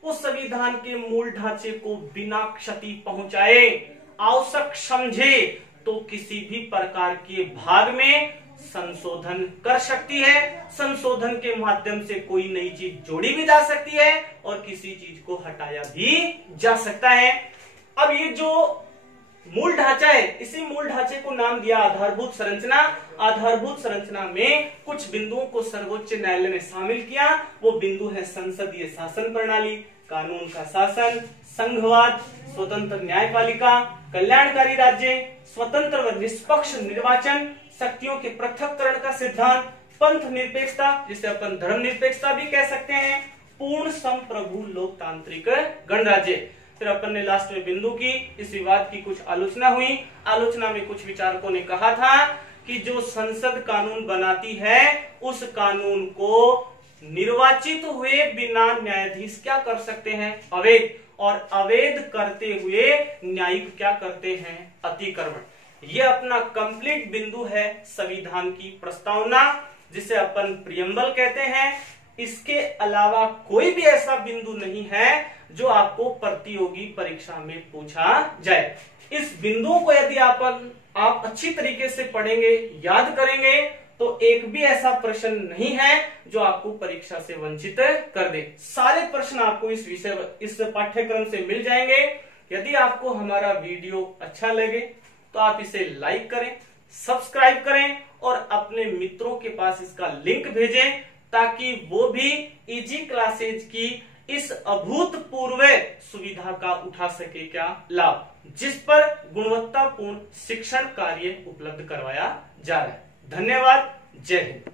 उस संविधान के मूल ढांचे को बिना क्षति पहुंचाए, आवश्यक समझे तो किसी भी प्रकार के भाग में संशोधन कर सकती है। संशोधन के माध्यम से कोई नई चीज जोड़ी भी जा सकती है और किसी चीज को हटाया भी जा सकता है। अब ये जो मूल ढांचा है, इसी मूल ढांचे को नाम दिया आधारभूत संरचना। आधारभूत संरचना में कुछ बिंदुओं को सर्वोच्च न्यायालय ने शामिल किया। वो बिंदु है संसदीय शासन प्रणाली, कानून का शासन, संघवाद, स्वतंत्र न्यायपालिका, कल्याणकारी राज्य, स्वतंत्र व निष्पक्ष निर्वाचन, शक्तियों के पृथक्करण का सिद्धांत, पंथ निरपेक्षता जिसे अपन धर्म निरपेक्षता भी कह सकते हैं, पूर्ण संप्रभु लोकतांत्रिक गणराज्य। फिर अपन ने लास्ट में बिंदु की, इस विवाद की कुछ आलोचना हुई। आलोचना में कुछ विचारकों ने कहा था कि जो संसद कानून बनाती है उस कानून को निर्वाचित हुए बिना न्यायाधीश क्या कर सकते हैं, अवैध, और अवैध करते हुए न्यायिक क्या करते हैं, अतिक्रमण। यह अपना कंप्लीट बिंदु है संविधान की प्रस्तावना, जिसे अपन प्रियम्बल कहते हैं। इसके अलावा कोई भी ऐसा बिंदु नहीं है जो आपको प्रतियोगी परीक्षा में पूछा जाए। इस बिंदुओं को यदि आप अच्छी तरीके से पढ़ेंगे, याद करेंगे, तो एक भी ऐसा प्रश्न नहीं है जो आपको परीक्षा से वंचित कर दे। सारे प्रश्न आपको इस पाठ्यक्रम से मिल जाएंगे। यदि आपको हमारा वीडियो अच्छा लगे तो आप इसे लाइक करें, सब्सक्राइब करें और अपने मित्रों के पास इसका लिंक भेजें, ताकि वो भी इजी क्लासेज की इस अभूतपूर्व सुविधा का उठा सके क्या लाभ, जिस पर गुणवत्तापूर्ण शिक्षण कार्य उपलब्ध करवाया जा रहा है। धन्यवाद। जय हिंद।